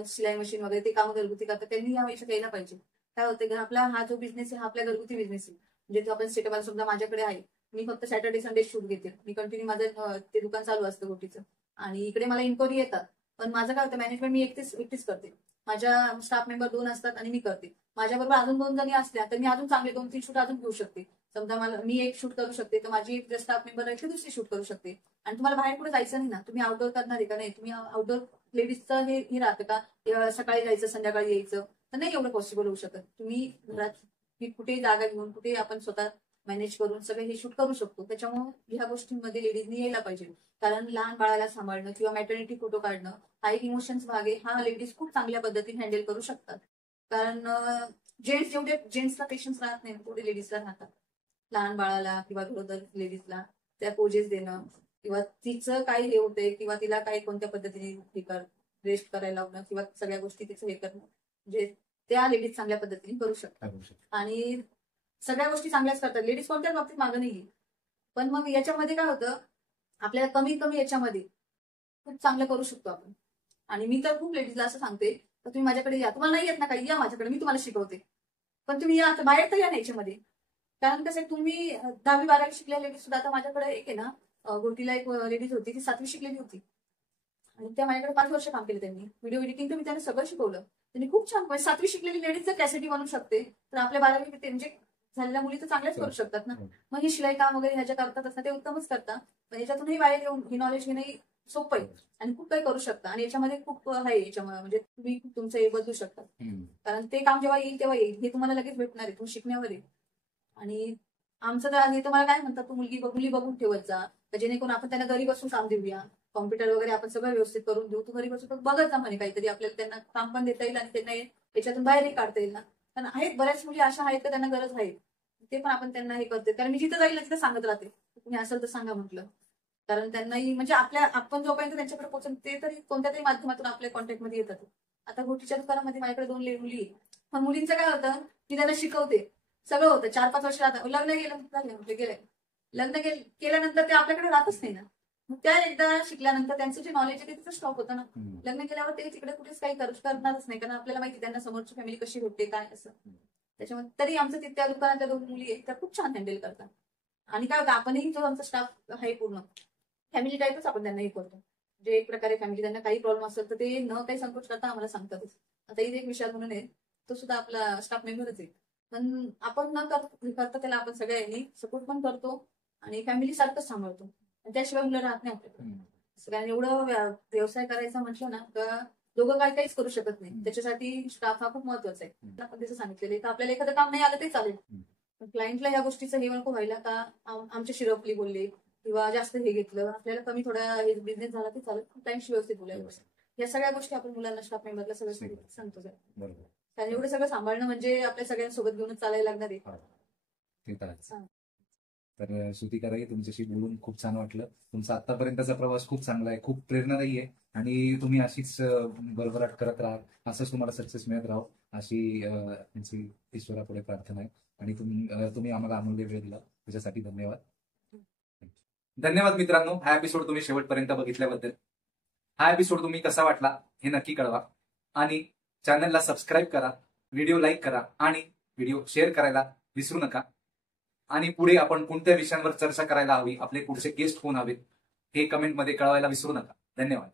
शिलाई मशीन वगैरे ते काम घरगुती करतात, त्यांनी या याच्यात यायला पाहिजे. काय होतं, आपला हा जो बिझनेस आहे हा आपल्या घरगुती बिझनेस आहे. म्हणजे तो आपण सेटअप समजा माझ्याकडे आहे, मी फक्त सॅटर्डे संडे शूट घेते, मी कंटिन्यू माझं ते दुकान चालू असतं गोटीचं. आणि इकडे मला इन्क्वायरी येतात, पण माझं काय होतं, मॅनेजमेंट मी एकटीच करते. माझ्या स्टाफ मेंबर 2 असतात आणि मी करते. माझ्याबरोबर अजून 2 जणी असल्या तर मी अजून चांगले 2-3 शूट अजून घेऊ शकते. समजा मी एक शूट करू शकते, तर माझी एक स्टाफ मेंबर आहे ती दुसरी शूट करू शकते. आणि तुम्हाला बाहेर कुठे जायचं नाही ना, तुम्ही आउटडोर करणार आहे का नाही, तुम्ही आउटडोर लेडीजचं हे राहतं का, सकाळी जायचं संध्याकाळी यायचं, तर नाही एवढं पॉसिबल होऊ शकत. तुम्ही घरात कुठेही जागा घेऊन कुठे आपण स्वतः मॅनेज करून सगळे हे शूट करू शकतो. त्याच्यामुळे ह्या गोष्टींमध्ये लेडीजनी यायला पाहिजे. कारण लहान बाळाला सांभाळणं किंवा मॅटर्निटी फोटो काढणं हा एक इमोशन्स भाग आहे, हा लेडीज खूप चांगल्या पद्धतीने हँडल करू शकतात. कारण जेंट्सला पेशन्स राहत नाही तेवढे लेडीजला राहतात. लहान बाळाला किंवा गरोदर लेडीजला त्या पोजेस देणं, किंवा तिचं काय हे होतंय, किंवा तिला काय कोणत्या पद्धतीने हे रेस्ट करायला लावणं, किंवा सगळ्या गोष्टी तिचं हे करणं, म्हणजे त्या लेडीज चांगल्या पद्धतीने करू शकतात. आणि सगळ्या गोष्टी चांगल्याच करतात लेडीज, कोणत्याच बाबतीत मागं नाहीये. पण मग याच्यामध्ये काय होतं, आपल्याला कमीत कमी याच्यामध्ये खूप चांगलं करू शकतो आपण. आणि मी तर खूप लेडीजला असं सांगते, तर तुम्ही माझ्याकडे या, तुम्हाला नाही येत ना काही, या माझ्याकडे, मी तुम्हाला शिकवते. पण तुम्ही या, आता बाहेर तर या ना याच्यामध्ये. कारण कसं आहे, तुम्ही 10वी-12वी शिकलेल्या लेडीज सुद्धा, आता माझ्याकडे एक आहे ना, गोटीला एक लेडीज होती, ती 7वी शिकलेली होती. आणि त्या माझ्याकडे 5 वर्ष काम केलं त्यांनी. व्हिडिओ एडिटिंग तर मी त्यांना सगळं शिकवलं. त्यांनी खूप छान, 7वी शिकलेली लेडीज जर कॅसेटी बनवू शकते, तर आपल्या 12वी म्हणजे झालेल्या मुली तर चांगल्याच करू शकतात ना. मग हे शिलाई काम वगैरे ह्याच्या करतात असं ते उत्तमच करतात. पण याच्यातूनही बाहेर येऊन हे नॉलेज घेणं सोपं आहे आणि खूप काही करू शकता. आणि याच्यामध्ये खूप आहे, याच्यामुळे म्हणजे तुम्ही तुमचं हे बदलू शकता. कारण ते काम जेव्हा येईल तेव्हा येईल, हे तुम्हाला लगेच भेटणार आहे, तुम्ही शिकण्यावर आहे. आणि आमचं तर हे तुम्हाला काय म्हणतात, तू मुली बघून ठेवत जा, जेणेकरून आपण त्यांना घरी बसून काम देऊया. कॉम्प्युटर वगैरे आपण सगळं व्यवस्थित करून देऊ, तू घरी बसून बघत जा म्हणे काहीतरी, आपल्याला त्यांना काम पण देता येईल आणि त्यांना याच्यातून बाहेरही काढता येईल ना. कारण आहेत बऱ्याच मुली अशा आहेत का त्यांना गरज आहे, ते पण आपण त्यांना हे करते. कारण मी जिथं जाईल ना तिथं सांगत राहते, तुम्ही असेल तर सांगा म्हटलं. कारण त्यांनाही म्हणजे आपण जोपर्यंत त्यांच्याकडे पोहोचून ते तरी कोणत्या तरी माध्यमातून आपल्या कॉन्टॅक्टमध्ये येतात. आता गोटीच्या दुकानामध्ये माझ्याकडे 2 मुली आहेत. पण मुलींचं काय होतं, मी त्यांना शिकवते, सगळं होतं, 4-5 वर्ष राहतात, लग्न गेलं, लग्न केल्यानंतर ते आपल्याकडे राहतच नाही ना. मग त्या एकदा शिकल्यानंतर त्यांचं जे नॉलेज आहे ते तिथं स्टॉप होतं ना. लग्न केल्यावर ते तिकडे कुठेच काही करणारच नाही, कारण आपल्याला माहिती त्यांना समोरची फॅमिली कशी भेटते काय असं. त्याच्यामुळे तरी आमचं त्या दुकानातल्या 2 मुली आहेत त्या खूप छान हँडल करतात. आणि काय होतं, आपणही जो आमचा स्टाफ आहे पूर्ण फॅमिली टाईपच आपण त्यांना हे करतो. जे एक प्रकारे फॅमिली, त्यांना काही प्रॉब्लेम असेल तर ते न काही संकोच करता आम्हाला सांगतातच. आता इथे एक विषय म्हणून आहे, तो सुद्धा आपला स्टाफ मेंबरच आहे. पण आपण न करता त्याला आपण सगळ्यांनी सपोर्ट पण करतो आणि फॅमिली सारखंच सांभाळतो. आणि त्याशिवाय मुलं राहत नाही आपल्याकडे. सगळ्यांनी एवढं व्यवसाय करायचा म्हटलं ना का दोघं काहीच करू शकत नाही. त्याच्यासाठी स्टाफ हा खूप महत्वाचा आहे. आपण त्याचं सांगितलेलं आहे, तर आपल्याला एखादं काम नाही आलं तरी चालेल, पण क्लायंटला ह्या गोष्टीचं हे नको व्हायला का आमच्या शिरपली बोलले किंवा जास्त हे घेतलं, आपल्याला कमी थोडा हे बिझनेस झाला ते चालेल, क्लायंटशी व्यवस्थित बोलायला. या सगळ्या गोष्टी आपण मुलांना स्टाफ मेंबरला सगळं सांगतो. बरोबर. कारण एवढं सगळं सांभाळणं म्हणजे आपल्या सगळ्यांसोबत घेऊनच चालायला लागणार आहे. ते तर आहेच. तर श्रुतिकाताई, तुमच्याशी बोलून खूप छान वाटलं. तुमचा आतापर्यंतचा प्रवास खूप चांगला आहे, खूप प्रेरणादायी आहे आणि तुम्ही अशीच भरभराट करत राहा, असंच तुम्हाला सक्सेस मिळत राहो अशी त्यांची ईश्वरापुढे प्रार्थना आहे. आणि तुम्ही आम्हाला अमूल्य वेळ दिला त्याच्यासाठी धन्यवाद. धन्यवाद मित्रांनो, हा एपिसोड तुम्ही शेवटपर्यंत बघितल्याबद्दल. हा एपिसोड तुम्ही कसा वाटला हे नक्की कळवा आणि चॅनलला सबस्क्राईब करा, व्हिडिओ लाईक करा आणि व्हिडिओ शेअर करायला विसरू नका. आणि पुढे आपण कोणत्या विषयांवर चर्चा करायला हवी, आपले पुढचे गेस्ट कोण हवेत हे कमेंटमध्ये कळवायला विसरू नका. धन्यवाद.